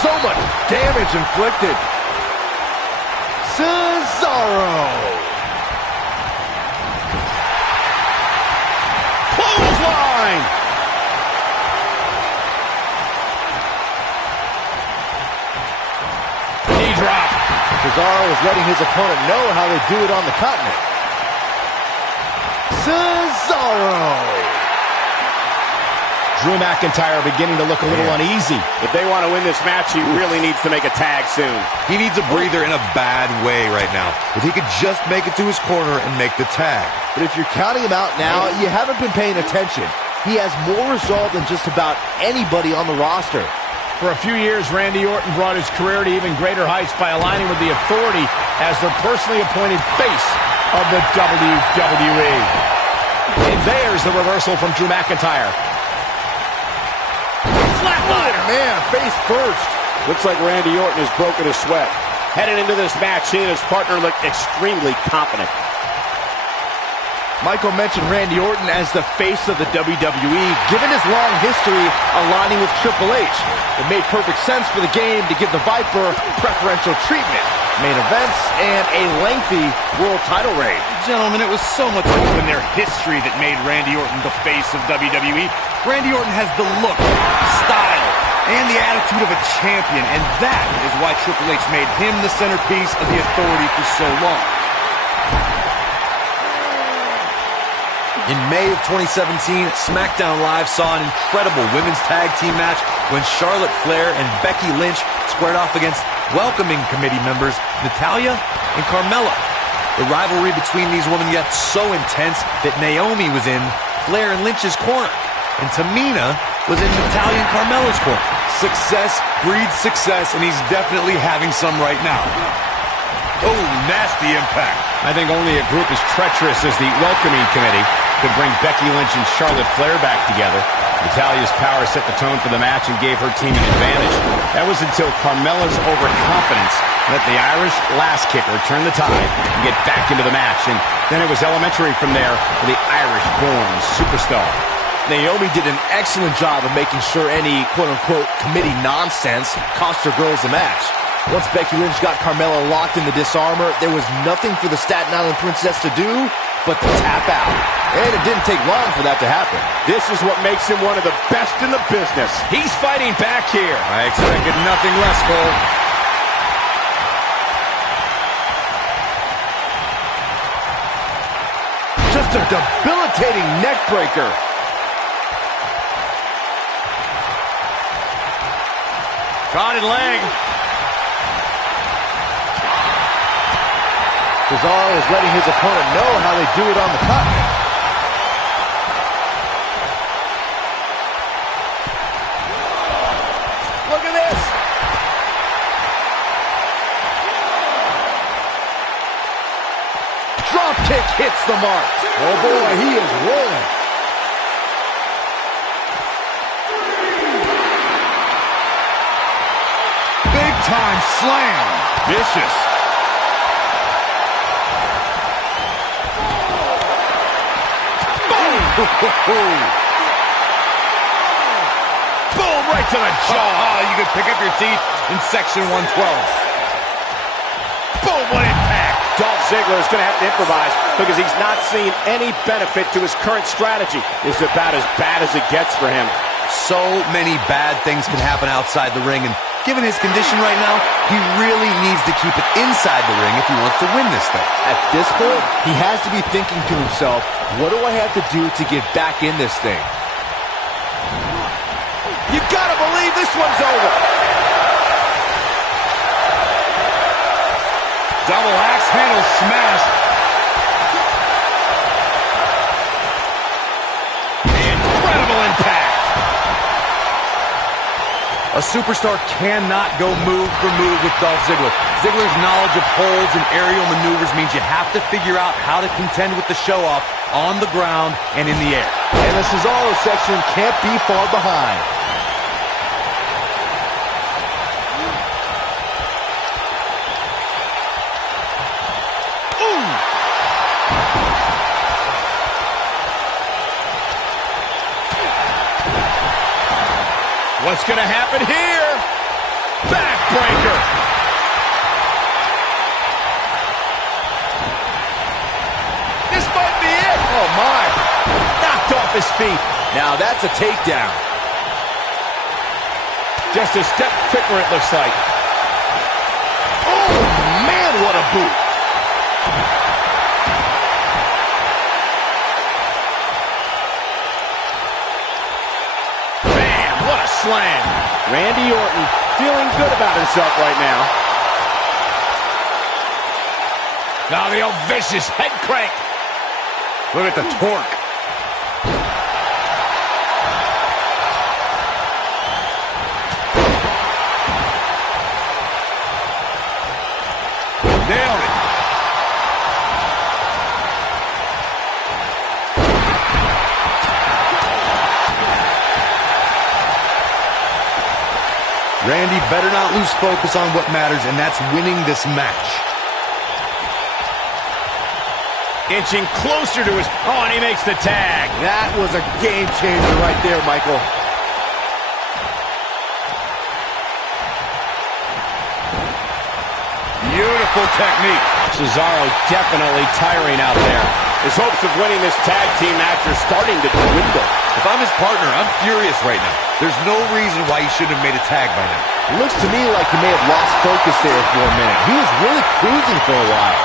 So much damage inflicted. Cesaro. Clothesline. Knee drop. Cesaro is letting his opponent know how they do it on the continent. Cesaro. Drew McIntyre beginning to look a little uneasy. If they want to win this match, he really needs to make a tag soon. He needs a breather in a bad way right now. If he could just make it to his corner and make the tag. But if you're counting him out now, you haven't been paying attention. He has more resolve than just about anybody on the roster. For a few years, Randy Orton brought his career to even greater heights by aligning with the Authority as their personally appointed face of the WWE. And there's the reversal from Drew McIntyre. Flatliner. Oh, man, face first. Looks like Randy Orton has broken a sweat. Headed into this match, he and his partner look extremely confident. Michael mentioned Randy Orton as the face of the WWE, given his long history aligning with Triple H. It made perfect sense for the game to give the Viper preferential treatment, main events, and a lengthy world title reign. Gentlemen, it was so much more than their history that made Randy Orton the face of WWE. Randy Orton has the look, style, and the attitude of a champion, and that is why Triple H made him the centerpiece of the Authority for so long. In May of 2017, SmackDown Live saw an incredible women's tag team match when Charlotte Flair and Becky Lynch squared off against welcoming committee members Natalya and Carmella. The rivalry between these women got so intense that Naomi was in Flair and Lynch's corner, and Tamina was in Natalya and Carmella's corner. Success breeds success, and he's definitely having some right now. Oh, nasty impact. I think only a group as treacherous as the Welcoming Committee could bring Becky Lynch and Charlotte Flair back together. Natalya's power set the tone for the match and gave her team an advantage. That was until Carmella's overconfidence let the Irish lass kicker turn the tide and get back into the match. And then it was elementary from there for the Irish-born superstar. Naomi did an excellent job of making sure any quote-unquote committee nonsense cost her girls the match. Once Becky Lynch got Carmella locked in the disarmor, there was nothing for the Staten Island Princess to do but to tap out. And it didn't take long for that to happen. This is what makes him one of the best in the business. He's fighting back here. I expected nothing less, Cole. Just a debilitating neck breaker. Crowded leg. Cesaro is letting his opponent know how they do it on the continent. Look at this. hits the mark. Oh boy, he is rolling. Big time slam. Vicious. Boom, right to the jaw. Oh, you could pick up your teeth in section 112. Boom, what impact. Dolph Ziggler is going to have to improvise because he's not seen any benefit to his current strategy. It's about as bad as it gets for him. So many bad things can happen outside the ring, and given his condition right now, he really needs to keep it inside the ring if he wants to win this thing. At this point, he has to be thinking to himself, what do I have to do to get back in this thing? You gotta believe this one's over. Double axe handle smash. Incredible impact. A superstar cannot go move for move with Dolph Ziggler. Ziggler's knowledge of holds and aerial maneuvers means you have to figure out how to contend with the show-off on the ground and in the air. And the Cesaro section can't be far behind. What's going to happen here? Backbreaker. This might be it. Oh, my. Knocked off his feet. Now that's a takedown. Just a step quicker, it looks like. Oh, man, what a boot. Slam. Randy Orton feeling good about himself right now. Now the old vicious head crank. Look at the torque. Nailed it. Randy better not lose focus on what matters, and that's winning this match. Inching closer to his... Oh, and he makes the tag. That was a game changer right there, Michael. Beautiful technique. Cesaro definitely tiring out there. His hopes of winning this tag team match are starting to dwindle. If I'm his partner, I'm furious right now. There's no reason why he shouldn't have made a tag by now. It looks to me like he may have lost focus there for a minute. He was really cruising for a while.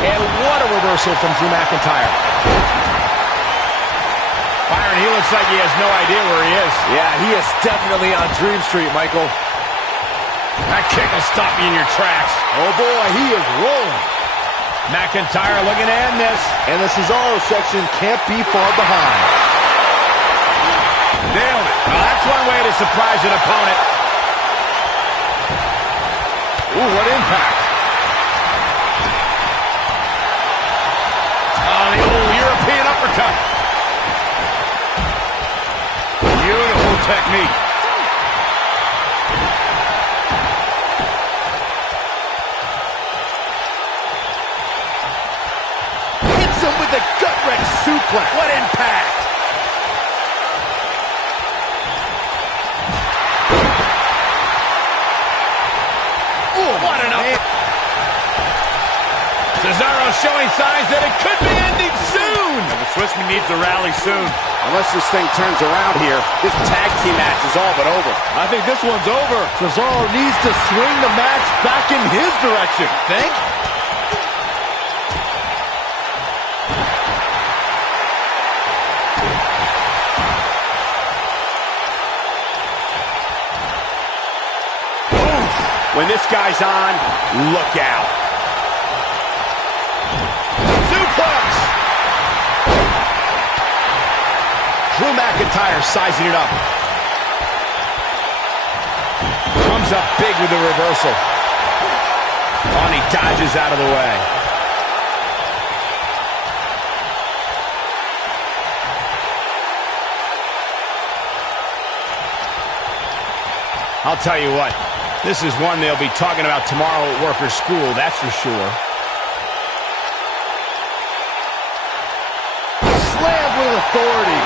And what a reversal from Drew McIntyre. Byron, he looks like he has no idea where he is. Yeah, he is definitely on Dream Street, Michael. That kick will stop you in your tracks. Oh, boy, he is rolling. McIntyre looking to end this. And the Cesaro section can't be far behind. Nailed it. Well, that's one way to surprise an opponent. Ooh, what impact. Oh, the old European uppercut. Beautiful technique. Hits him with a gut-wrench suplex. What impact. Ooh, what an up. Cesaro showing signs that it could be ending soon. And the Swissman needs to rally soon. Unless this thing turns around here, this tag team match is all but over. I think this one's over. Cesaro needs to swing the match back in his direction. Think? When this guy's on, look out. Suplex. Drew McIntyre sizing it up. Comes up big with the reversal. Oh, and he dodges out of the way. I'll tell you what, this is one they'll be talking about tomorrow at work or school, that's for sure. Slam with authority.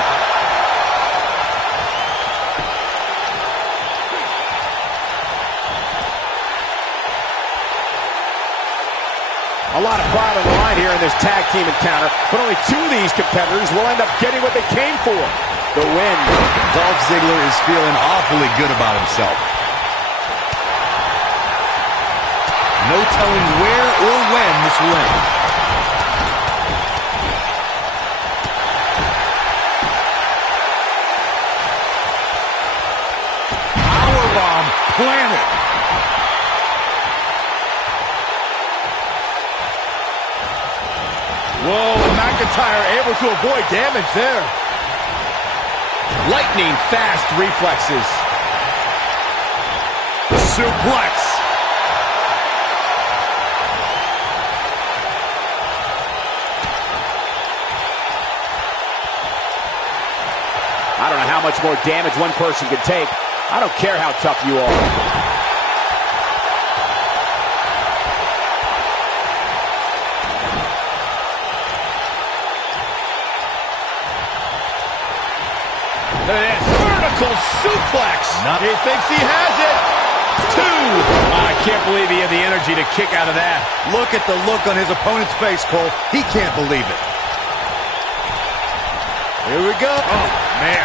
A lot of pride on the line here in this tag team encounter, but only two of these competitors will end up getting what they came for, the win. Dolph Ziggler is feeling awfully good about himself. No telling where or when this will end. Powerbomb planted. Whoa, McIntyre able to avoid damage there. Lightning fast reflexes. Suplex. I don't know how much more damage one person can take. I don't care how tough you are. Look at this. Vertical suplex. He thinks he has it. 2. I can't believe he had the energy to kick out of that. Look at the look on his opponent's face, Cole. He can't believe it. Here we go. Oh, man.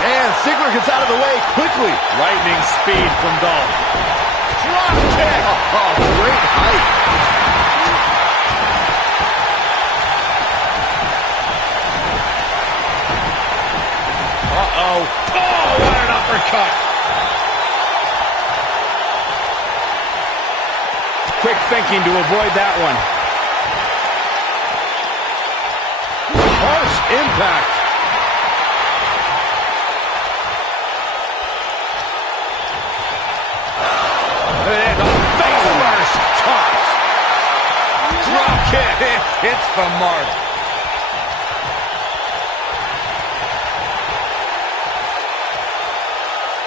And Ziggler gets out of the way quickly. Lightning speed from Dolph. Drop kick. Oh, great height. Uh-oh. Oh, what an uppercut. Quick thinking to avoid that one. Harsh impact. And a face first. Toss. Drop kick. It hits the mark.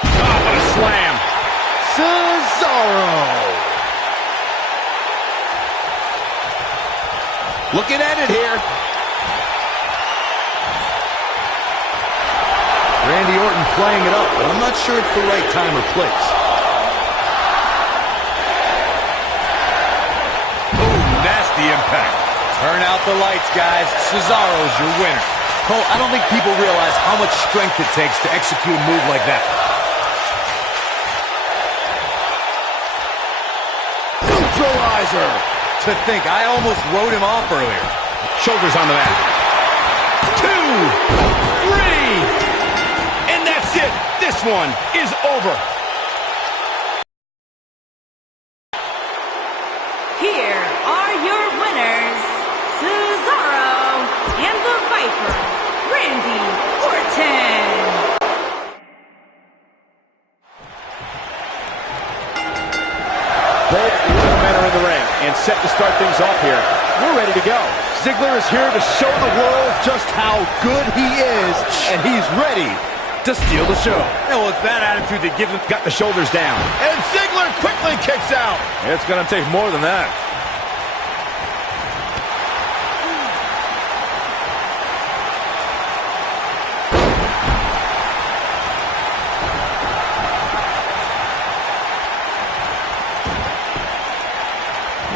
Oh, what a slam. Cesaro. Looking at it here. Randy Orton playing it up, but I'm not sure it's the right time or place. Ooh, nasty impact. Turn out the lights, guys. Cesaro's your winner. Cole, I don't think people realize how much strength it takes to execute a move like that. Neutralizer. To think, I almost wrote him off earlier. Shoulders on the mat. 2, 3. And that's it. This one is over. Here are your winners, Cesaro and the Viper, Randy Orton. Both men are in the ring and set to start things off here. We're ready to go. Ziggler is here to show the world just how good he is, and he's ready to steal the show. And with that attitude that gives him... Got the shoulders down. And Ziggler quickly kicks out. It's going to take more than that.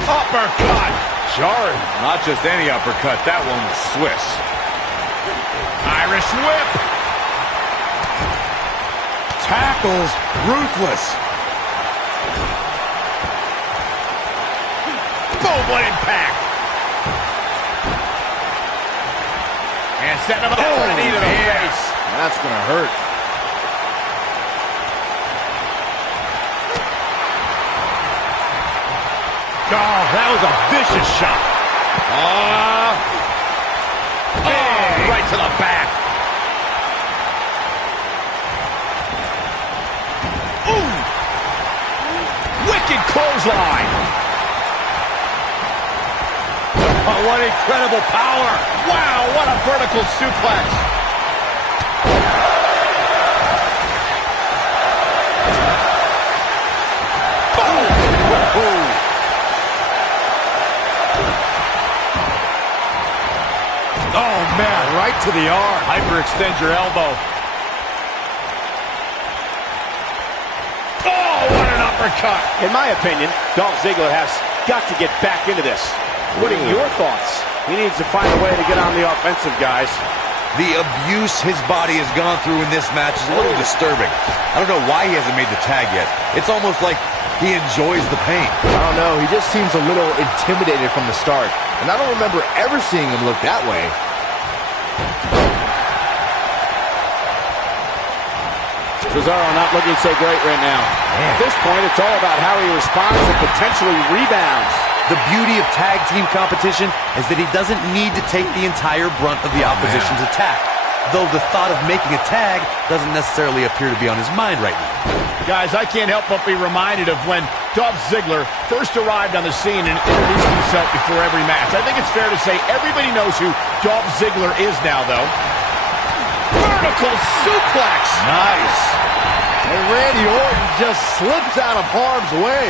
Uppercut. Jarring. Not just any uppercut. That one was Swiss. Irish whip. Tackles. Ruthless. Boom, what impact. And setting him up for a knee to the face. That's going to hurt. Oh, that was a vicious shot. Right to the back. Ooh! Wicked clothesline. Oh, what incredible power. Wow, what a vertical suplex. to the arm. Hyperextend your elbow. Oh, what an uppercut. In my opinion, Dolph Ziggler has got to get back into this. What are your thoughts? He needs to find a way to get on the offensive, guys. The abuse his body has gone through in this match is a little disturbing. I don't know why he hasn't made the tag yet. It's almost like he enjoys the pain. I don't know. He just seems a little intimidated from the start. And I don't remember ever seeing him look that way. Cesaro not looking so great right now. Man. At this point, it's all about how he responds and potentially rebounds. The beauty of tag team competition is that he doesn't need to take the entire brunt of the opposition's attack. Though the thought of making a tag doesn't necessarily appear to be on his mind right now. Guys, I can't help but be reminded of when Dolph Ziggler first arrived on the scene and introduced himself before every match. I think it's fair to say everybody knows who Dolph Ziggler is now, though. Vertical suplex! Nice. And Randy Orton just slips out of harm's way.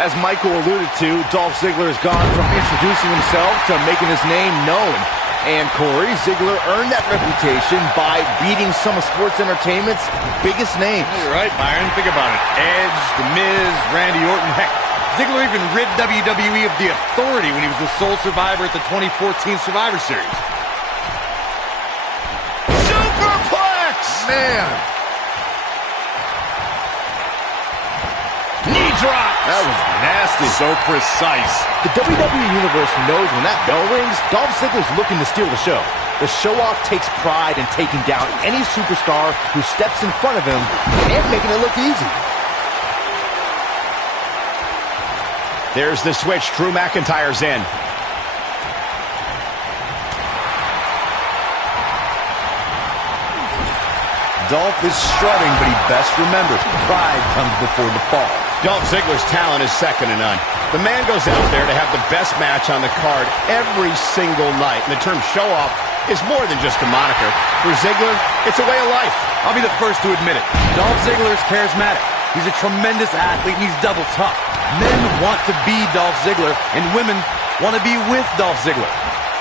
As Michael alluded to, Dolph Ziggler has gone from introducing himself to making his name known. And Corey, Ziggler earned that reputation by beating some of sports entertainment's biggest names. You're right, Byron. Think about it. Edge, The Miz, Randy Orton. Heck, Ziggler even rid WWE of the authority when he was the sole survivor at the 2014 Survivor Series. Superplex! Man, Knee drop! that was nasty. So precise. The WWE Universe knows when that bell rings, Dolph Ziggler's looking to steal the show. The show-off takes pride in taking down any superstar who steps in front of him and making it look easy. There's the switch. Drew McIntyre's in. Dolph is strutting, but he best remembers pride comes before the fall. Dolph Ziggler's talent is second to none. The man goes out there to have the best match on the card every single night. And the term show-off is more than just a moniker. For Ziggler, it's a way of life. I'll be the first to admit it. Dolph Ziggler is charismatic. He's a tremendous athlete, and he's double tough. Men want to be Dolph Ziggler, and women want to be with Dolph Ziggler.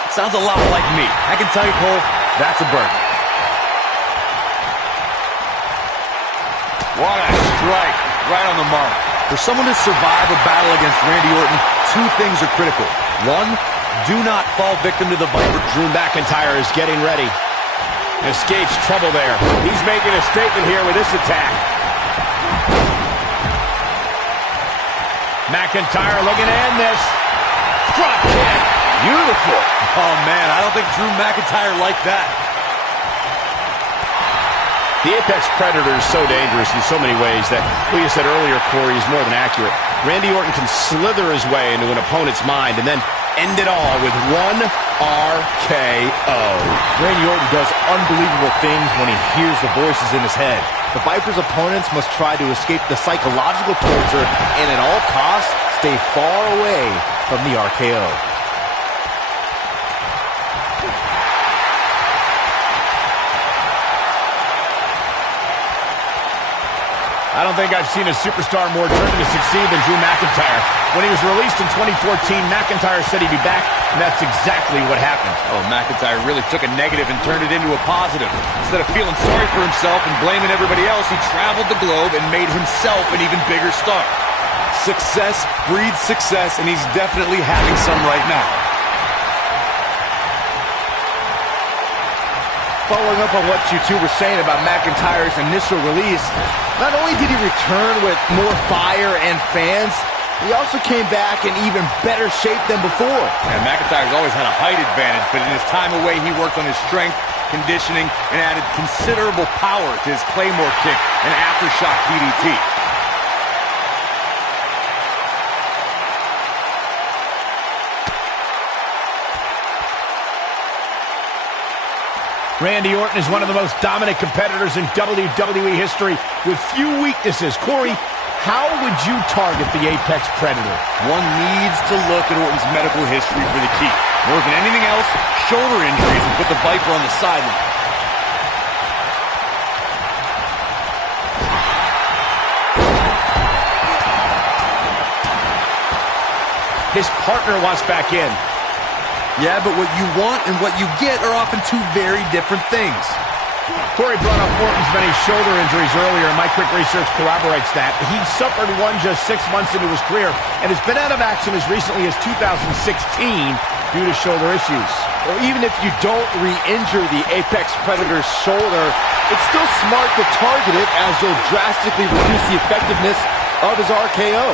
Sounds a lot like me. I can tell you, Cole, that's a burden. What a strike. Right on the mark. For someone to survive a battle against Randy Orton, two things are critical. One, do not fall victim to the Viper. Drew McIntyre is getting ready. Escapes trouble there. He's making a statement here with this attack. McIntyre looking to end this. Drop kick. Beautiful. Oh, man, I don't think Drew McIntyre liked that. The Apex Predator is so dangerous in so many ways that, what you said earlier, Corey, is more than accurate. Randy Orton can slither his way into an opponent's mind and then end it all with one RKO. Randy Orton does unbelievable things when he hears the voices in his head. The Viper's opponents must try to escape the psychological torture and at all costs stay far away from the RKO. I don't think I've seen a superstar more driven to succeed than Drew McIntyre. When he was released in 2014, McIntyre said he'd be back, and that's exactly what happened. Oh, McIntyre really took a negative and turned it into a positive. Instead of feeling sorry for himself and blaming everybody else, he traveled the globe and made himself an even bigger star. Success breeds success, and he's definitely having some right now. Following up on what you two were saying about McIntyre's initial release, not only did he return with more fire and fans, he also came back in even better shape than before. Yeah, McIntyre's always had a height advantage, but in his time away, he worked on his strength, conditioning, and added considerable power to his Claymore kick and aftershock DDT. Randy Orton is one of the most dominant competitors in WWE history with few weaknesses. Corey, how would you target the Apex Predator? One needs to look at Orton's medical history for the key. More than anything else, shoulder injuries and put the Viper on the sideline. His partner wants back in. Yeah, but what you want and what you get are often two very different things. Corey brought up Orton's many shoulder injuries earlier, and my quick research corroborates that. He suffered one just 6 months into his career and has been out of action as recently as 2016 due to shoulder issues. Well, even if you don't re-injure the Apex Predator's shoulder, it's still smart to target it as you'll drastically reduce the effectiveness of his RKO.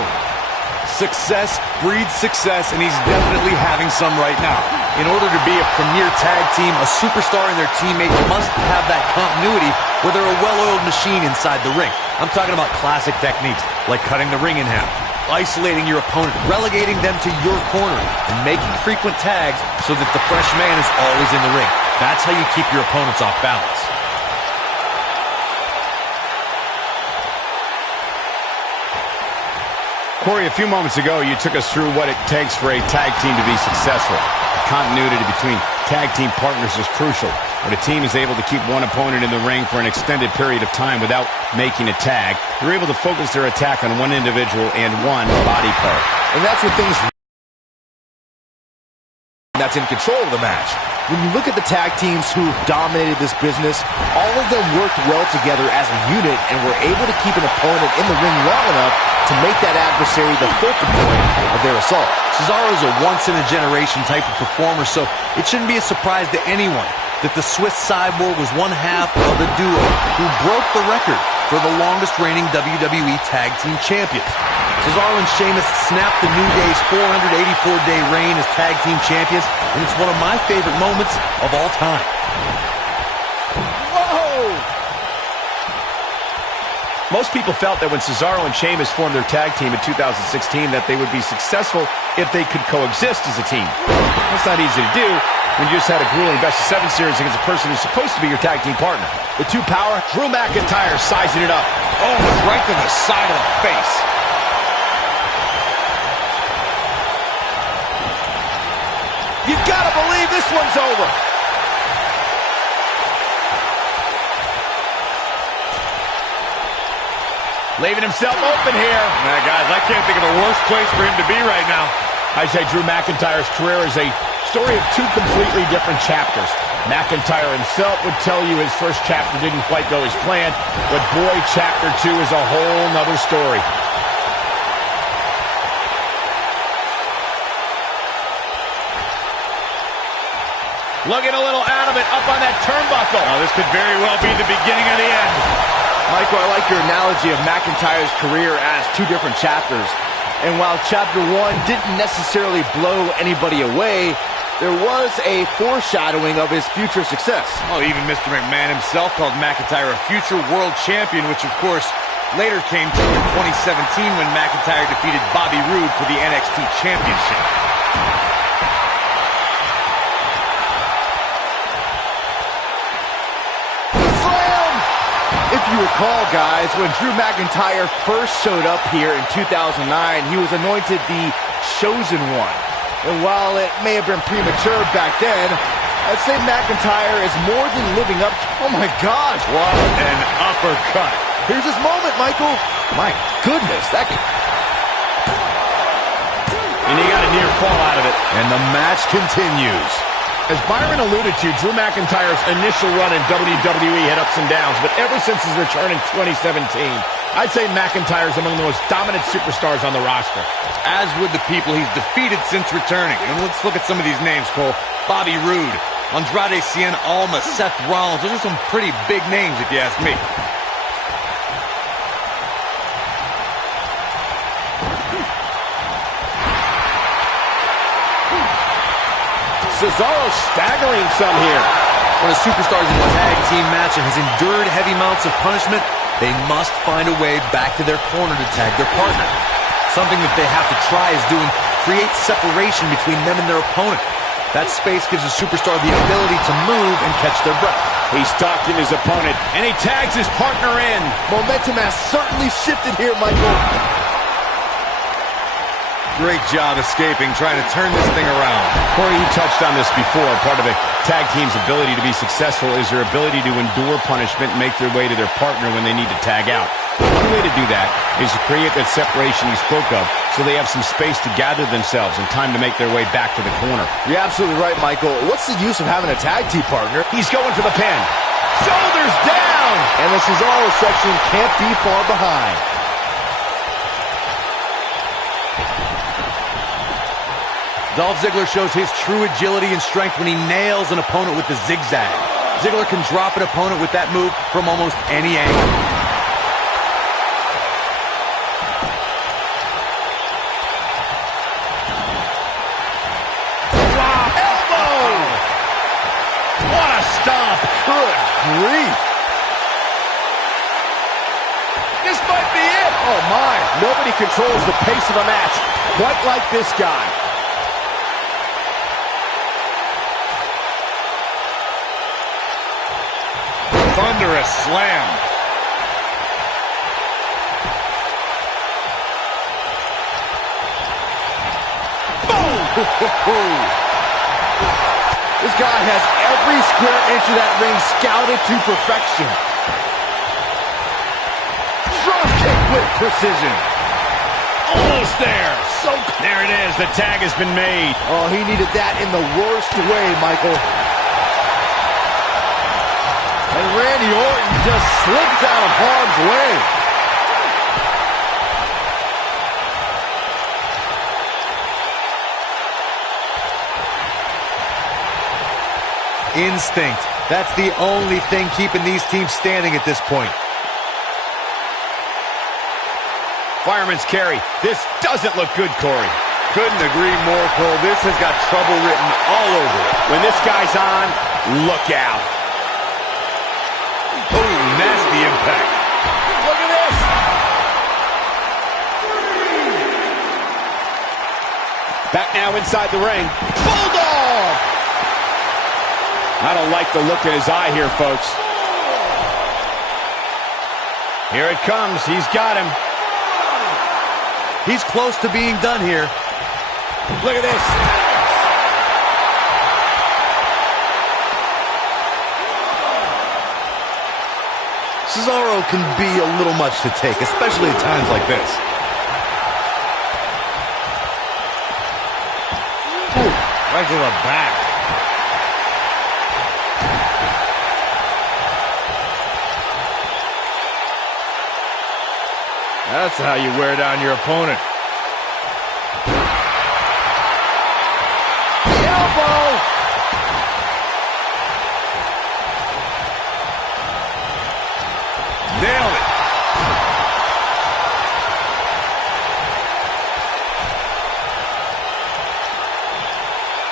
Success breeds success, and he's definitely having some right now. In order to be a premier tag team, a superstar and their teammate must have that continuity where they're a well-oiled machine inside the ring. I'm talking about classic techniques, like cutting the ring in half, isolating your opponent, relegating them to your corner, and making frequent tags so that the fresh man is always in the ring. That's how you keep your opponents off balance. Corey, a few moments ago, you took us through what it takes for a tag team to be successful. Continuity between tag team partners is crucial. When a team is able to keep one opponent in the ring for an extended period of time without making a tag, they're able to focus their attack on one individual and one body part. And that's when things that's in control of the match. When you look at the tag teams who dominated this business, all of them worked well together as a unit and were able to keep an opponent in the ring long enough to make that adversary the focal point of their assault. Cesaro's a once-in-a-generation type of performer, so it shouldn't be a surprise to anyone that the Swiss Cyborg was one half of the duo who broke the record for the longest reigning WWE Tag Team Champions. Cesaro and Sheamus snapped the New Day's 484-day reign as Tag Team Champions, and it's one of my favorite moments of all time. Most people felt that when Cesaro and Sheamus formed their tag team in 2016 that they would be successful if they could coexist as a team. That's not easy to do when you just had a grueling best-of-7 series against a person who's supposed to be your tag team partner. The two power, Drew McIntyre sizing it up. Oh, right to the side of the face. You've got to believe this one's over. Leaving himself open here. Now, guys, I can't think of a worse place for him to be right now. I'd say Drew McIntyre's career is a story of two completely different chapters. McIntyre himself would tell you his first chapter didn't quite go as planned, but boy, chapter 2 is a whole nother story. Looking a little out of it, up on that turnbuckle. Oh, this could very well be the beginning of the end. Michael, I like your analogy of McIntyre's career as two different chapters. And while chapter 1 didn't necessarily blow anybody away, there was a foreshadowing of his future success. Oh, even Mr. McMahon himself called McIntyre a future world champion, which of course later came true in 2017 when McIntyre defeated Bobby Roode for the NXT Championship. If you recall, guys, when Drew McIntyre first showed up here in 2009, he was anointed the Chosen One. And while it may have been premature back then, I'd say McIntyre is more than living up to... Oh, my gosh. What an uppercut. Here's his moment, Michael. My goodness, that... And he got a near fall out of it. And the match continues. As Byron alluded to, Drew McIntyre's initial run in WWE had ups and downs, but ever since his return in 2017, I'd say McIntyre's among the most dominant superstars on the roster. As with the people he's defeated since returning. And let's look at some of these names, Cole. Bobby Roode, Andrade Cien Almas, Seth Rollins. Those are some pretty big names, if you ask me. Cesaro staggering some here. When a superstar is in a tag team match and has endured heavy amounts of punishment, they must find a way back to their corner to tag their partner. Something that they have to try is doing create separation between them and their opponent. That space gives a superstar the ability to move and catch their breath. He's stalking his opponent, and he tags his partner in. Momentum has certainly shifted here, Michael. Great job escaping, trying to turn this thing around. Corey, you touched on this before. Part of a tag team's ability to be successful is their ability to endure punishment and make their way to their partner when they need to tag out. One way to do that is to create that separation you spoke of so they have some space to gather themselves and time to make their way back to the corner. You're absolutely right, Michael. What's the use of having a tag team partner? He's going for the pin. Shoulders down! And the Cesaro section can't be far behind. Dolph Ziggler shows his true agility and strength when he nails an opponent with the zigzag. Ziggler can drop an opponent with that move from almost any angle. Drop elbow! What a stomp! Good grief. This might be it! Oh, my. Nobody controls the pace of a match quite like this guy. Thunderous slam. This guy has every square inch of that ring scouted to perfection. Drop kick with precision. Almost there. There it is. The tag has been made. Oh, he needed that in the worst way, Michael. And Randy Orton just slipped out of harm's way. Instinct. That's the only thing keeping these teams standing at this point. Fireman's carry. This doesn't look good, Corey. Couldn't agree more, Cole. This has got trouble written all over it. When this guy's on, look out. Oh, nasty impact. Look at this. Back now inside the ring. Bulldog. I don't like the look in his eye here, folks. Here it comes. He's got him. He's close to being done here. Look at this. Cesaro can be a little much to take, especially at times like this. Ooh, right to the back. That's how you wear down your opponent. Elbow! Nailed it.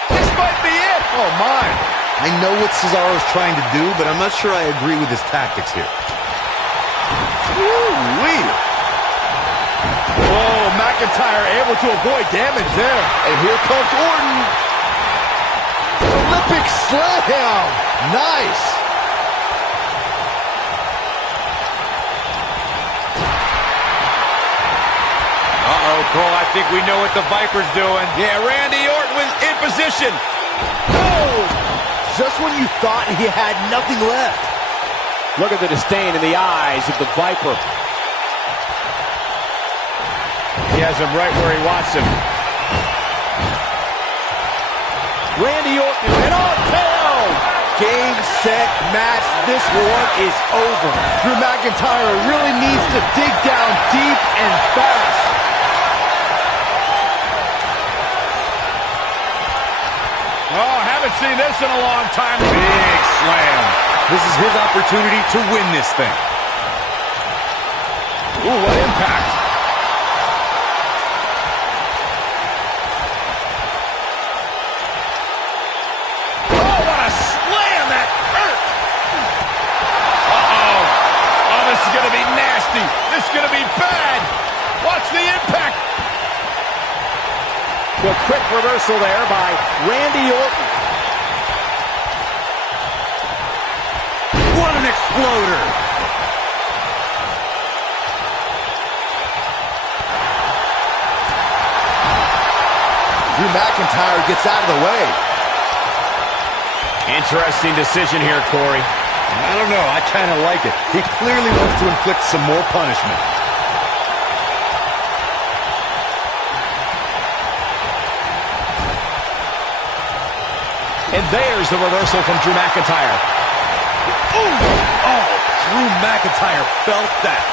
This might be it. Oh, my. I know what Cesaro's trying to do, but I'm not sure I agree with his tactics here. Woo-wee. Whoa, McIntyre able to avoid damage there. And here comes Orton. Olympic slam. Nice. Uh-oh, Cole, I think we know what the Viper's doing. Yeah, Randy Orton was in position. Oh, just when you thought he had nothing left. Look at the disdain in the eyes of the Viper. He has him right where he wants him. Randy Orton, And on KO. Game, set, match. This one is over. Drew McIntyre really needs to dig down deep and fast. Oh, haven't seen this in a long time. Big slam. This is his opportunity to win this thing. Ooh, what impact. Oh, what a slam. That hurt. Uh-oh. Oh, this is going to be nasty. This is going to be bad. Watch the impact. the quick reversal there by Randy Orton. What an exploder! Drew McIntyre gets out of the way. Interesting decision here, Corey. I don't know. I kind of like it. He clearly wants to inflict some more punishment. And there's the reversal from Drew McIntyre. Ooh! Oh, Drew McIntyre felt that.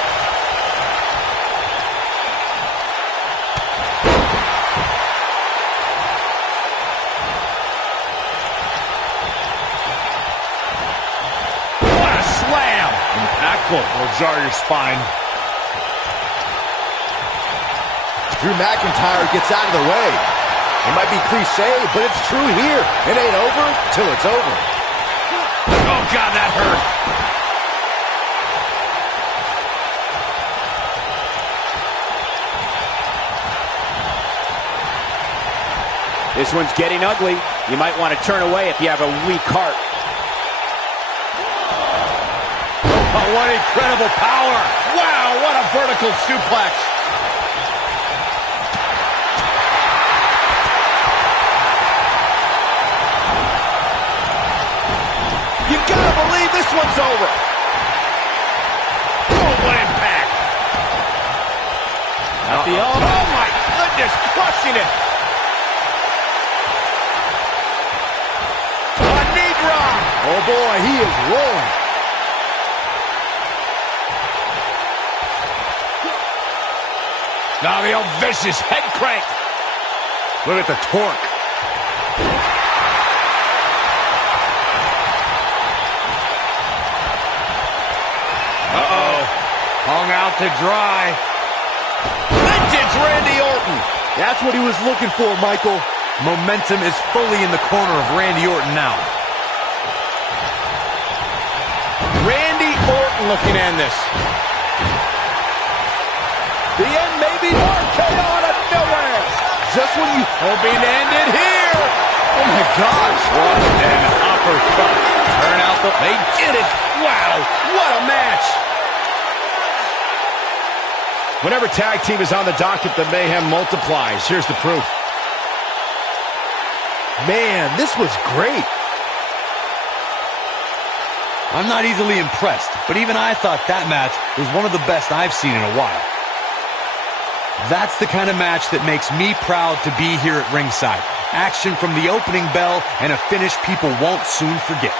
What a slam! Impactful. Will jar your spine. Drew McIntyre gets out of the way. It might be cliche, but it's true here. It ain't over till it's over. Oh, God, that hurt. This one's getting ugly. You might want to turn away if you have a weak heart. Oh, what incredible power. Wow, what a vertical suplex. You gotta believe this one's over. Oh, what impact. At the elbow. Oh, my goodness, crushing it. A knee drop. Oh boy, he is rolling. Now the old vicious head crank. Look at the torque. Uh-oh. Hung out to dry. Vintage Randy Orton. That's what he was looking for, Michael. Momentum is fully in the corner of Randy Orton now. Randy Orton looking to end this. The end may be RKO out of nowhere. Just when you Hoping to end it here. Oh my gosh. What an uppercut. Turn out the... They did it. Wow, what a match. Whenever tag team is on the docket, the mayhem multiplies. Here's the proof. Man, this was great. I'm not easily impressed, but even I thought that match was one of the best I've seen in a while. That's the kind of match that makes me proud to be here at ringside. Action from the opening bell and a finish people won't soon forget.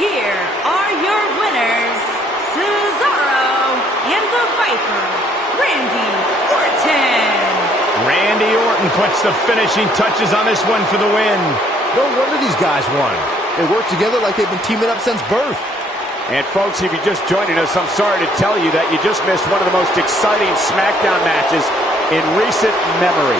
Here are your winners, Cesaro and the Viper, Randy Orton. Randy Orton puts the finishing touches on this one for the win. No wonder these guys won. They work together like they've been teaming up since birth. And folks, if you're just joining us, I'm sorry to tell you that you just missed one of the most exciting SmackDown matches in recent memory.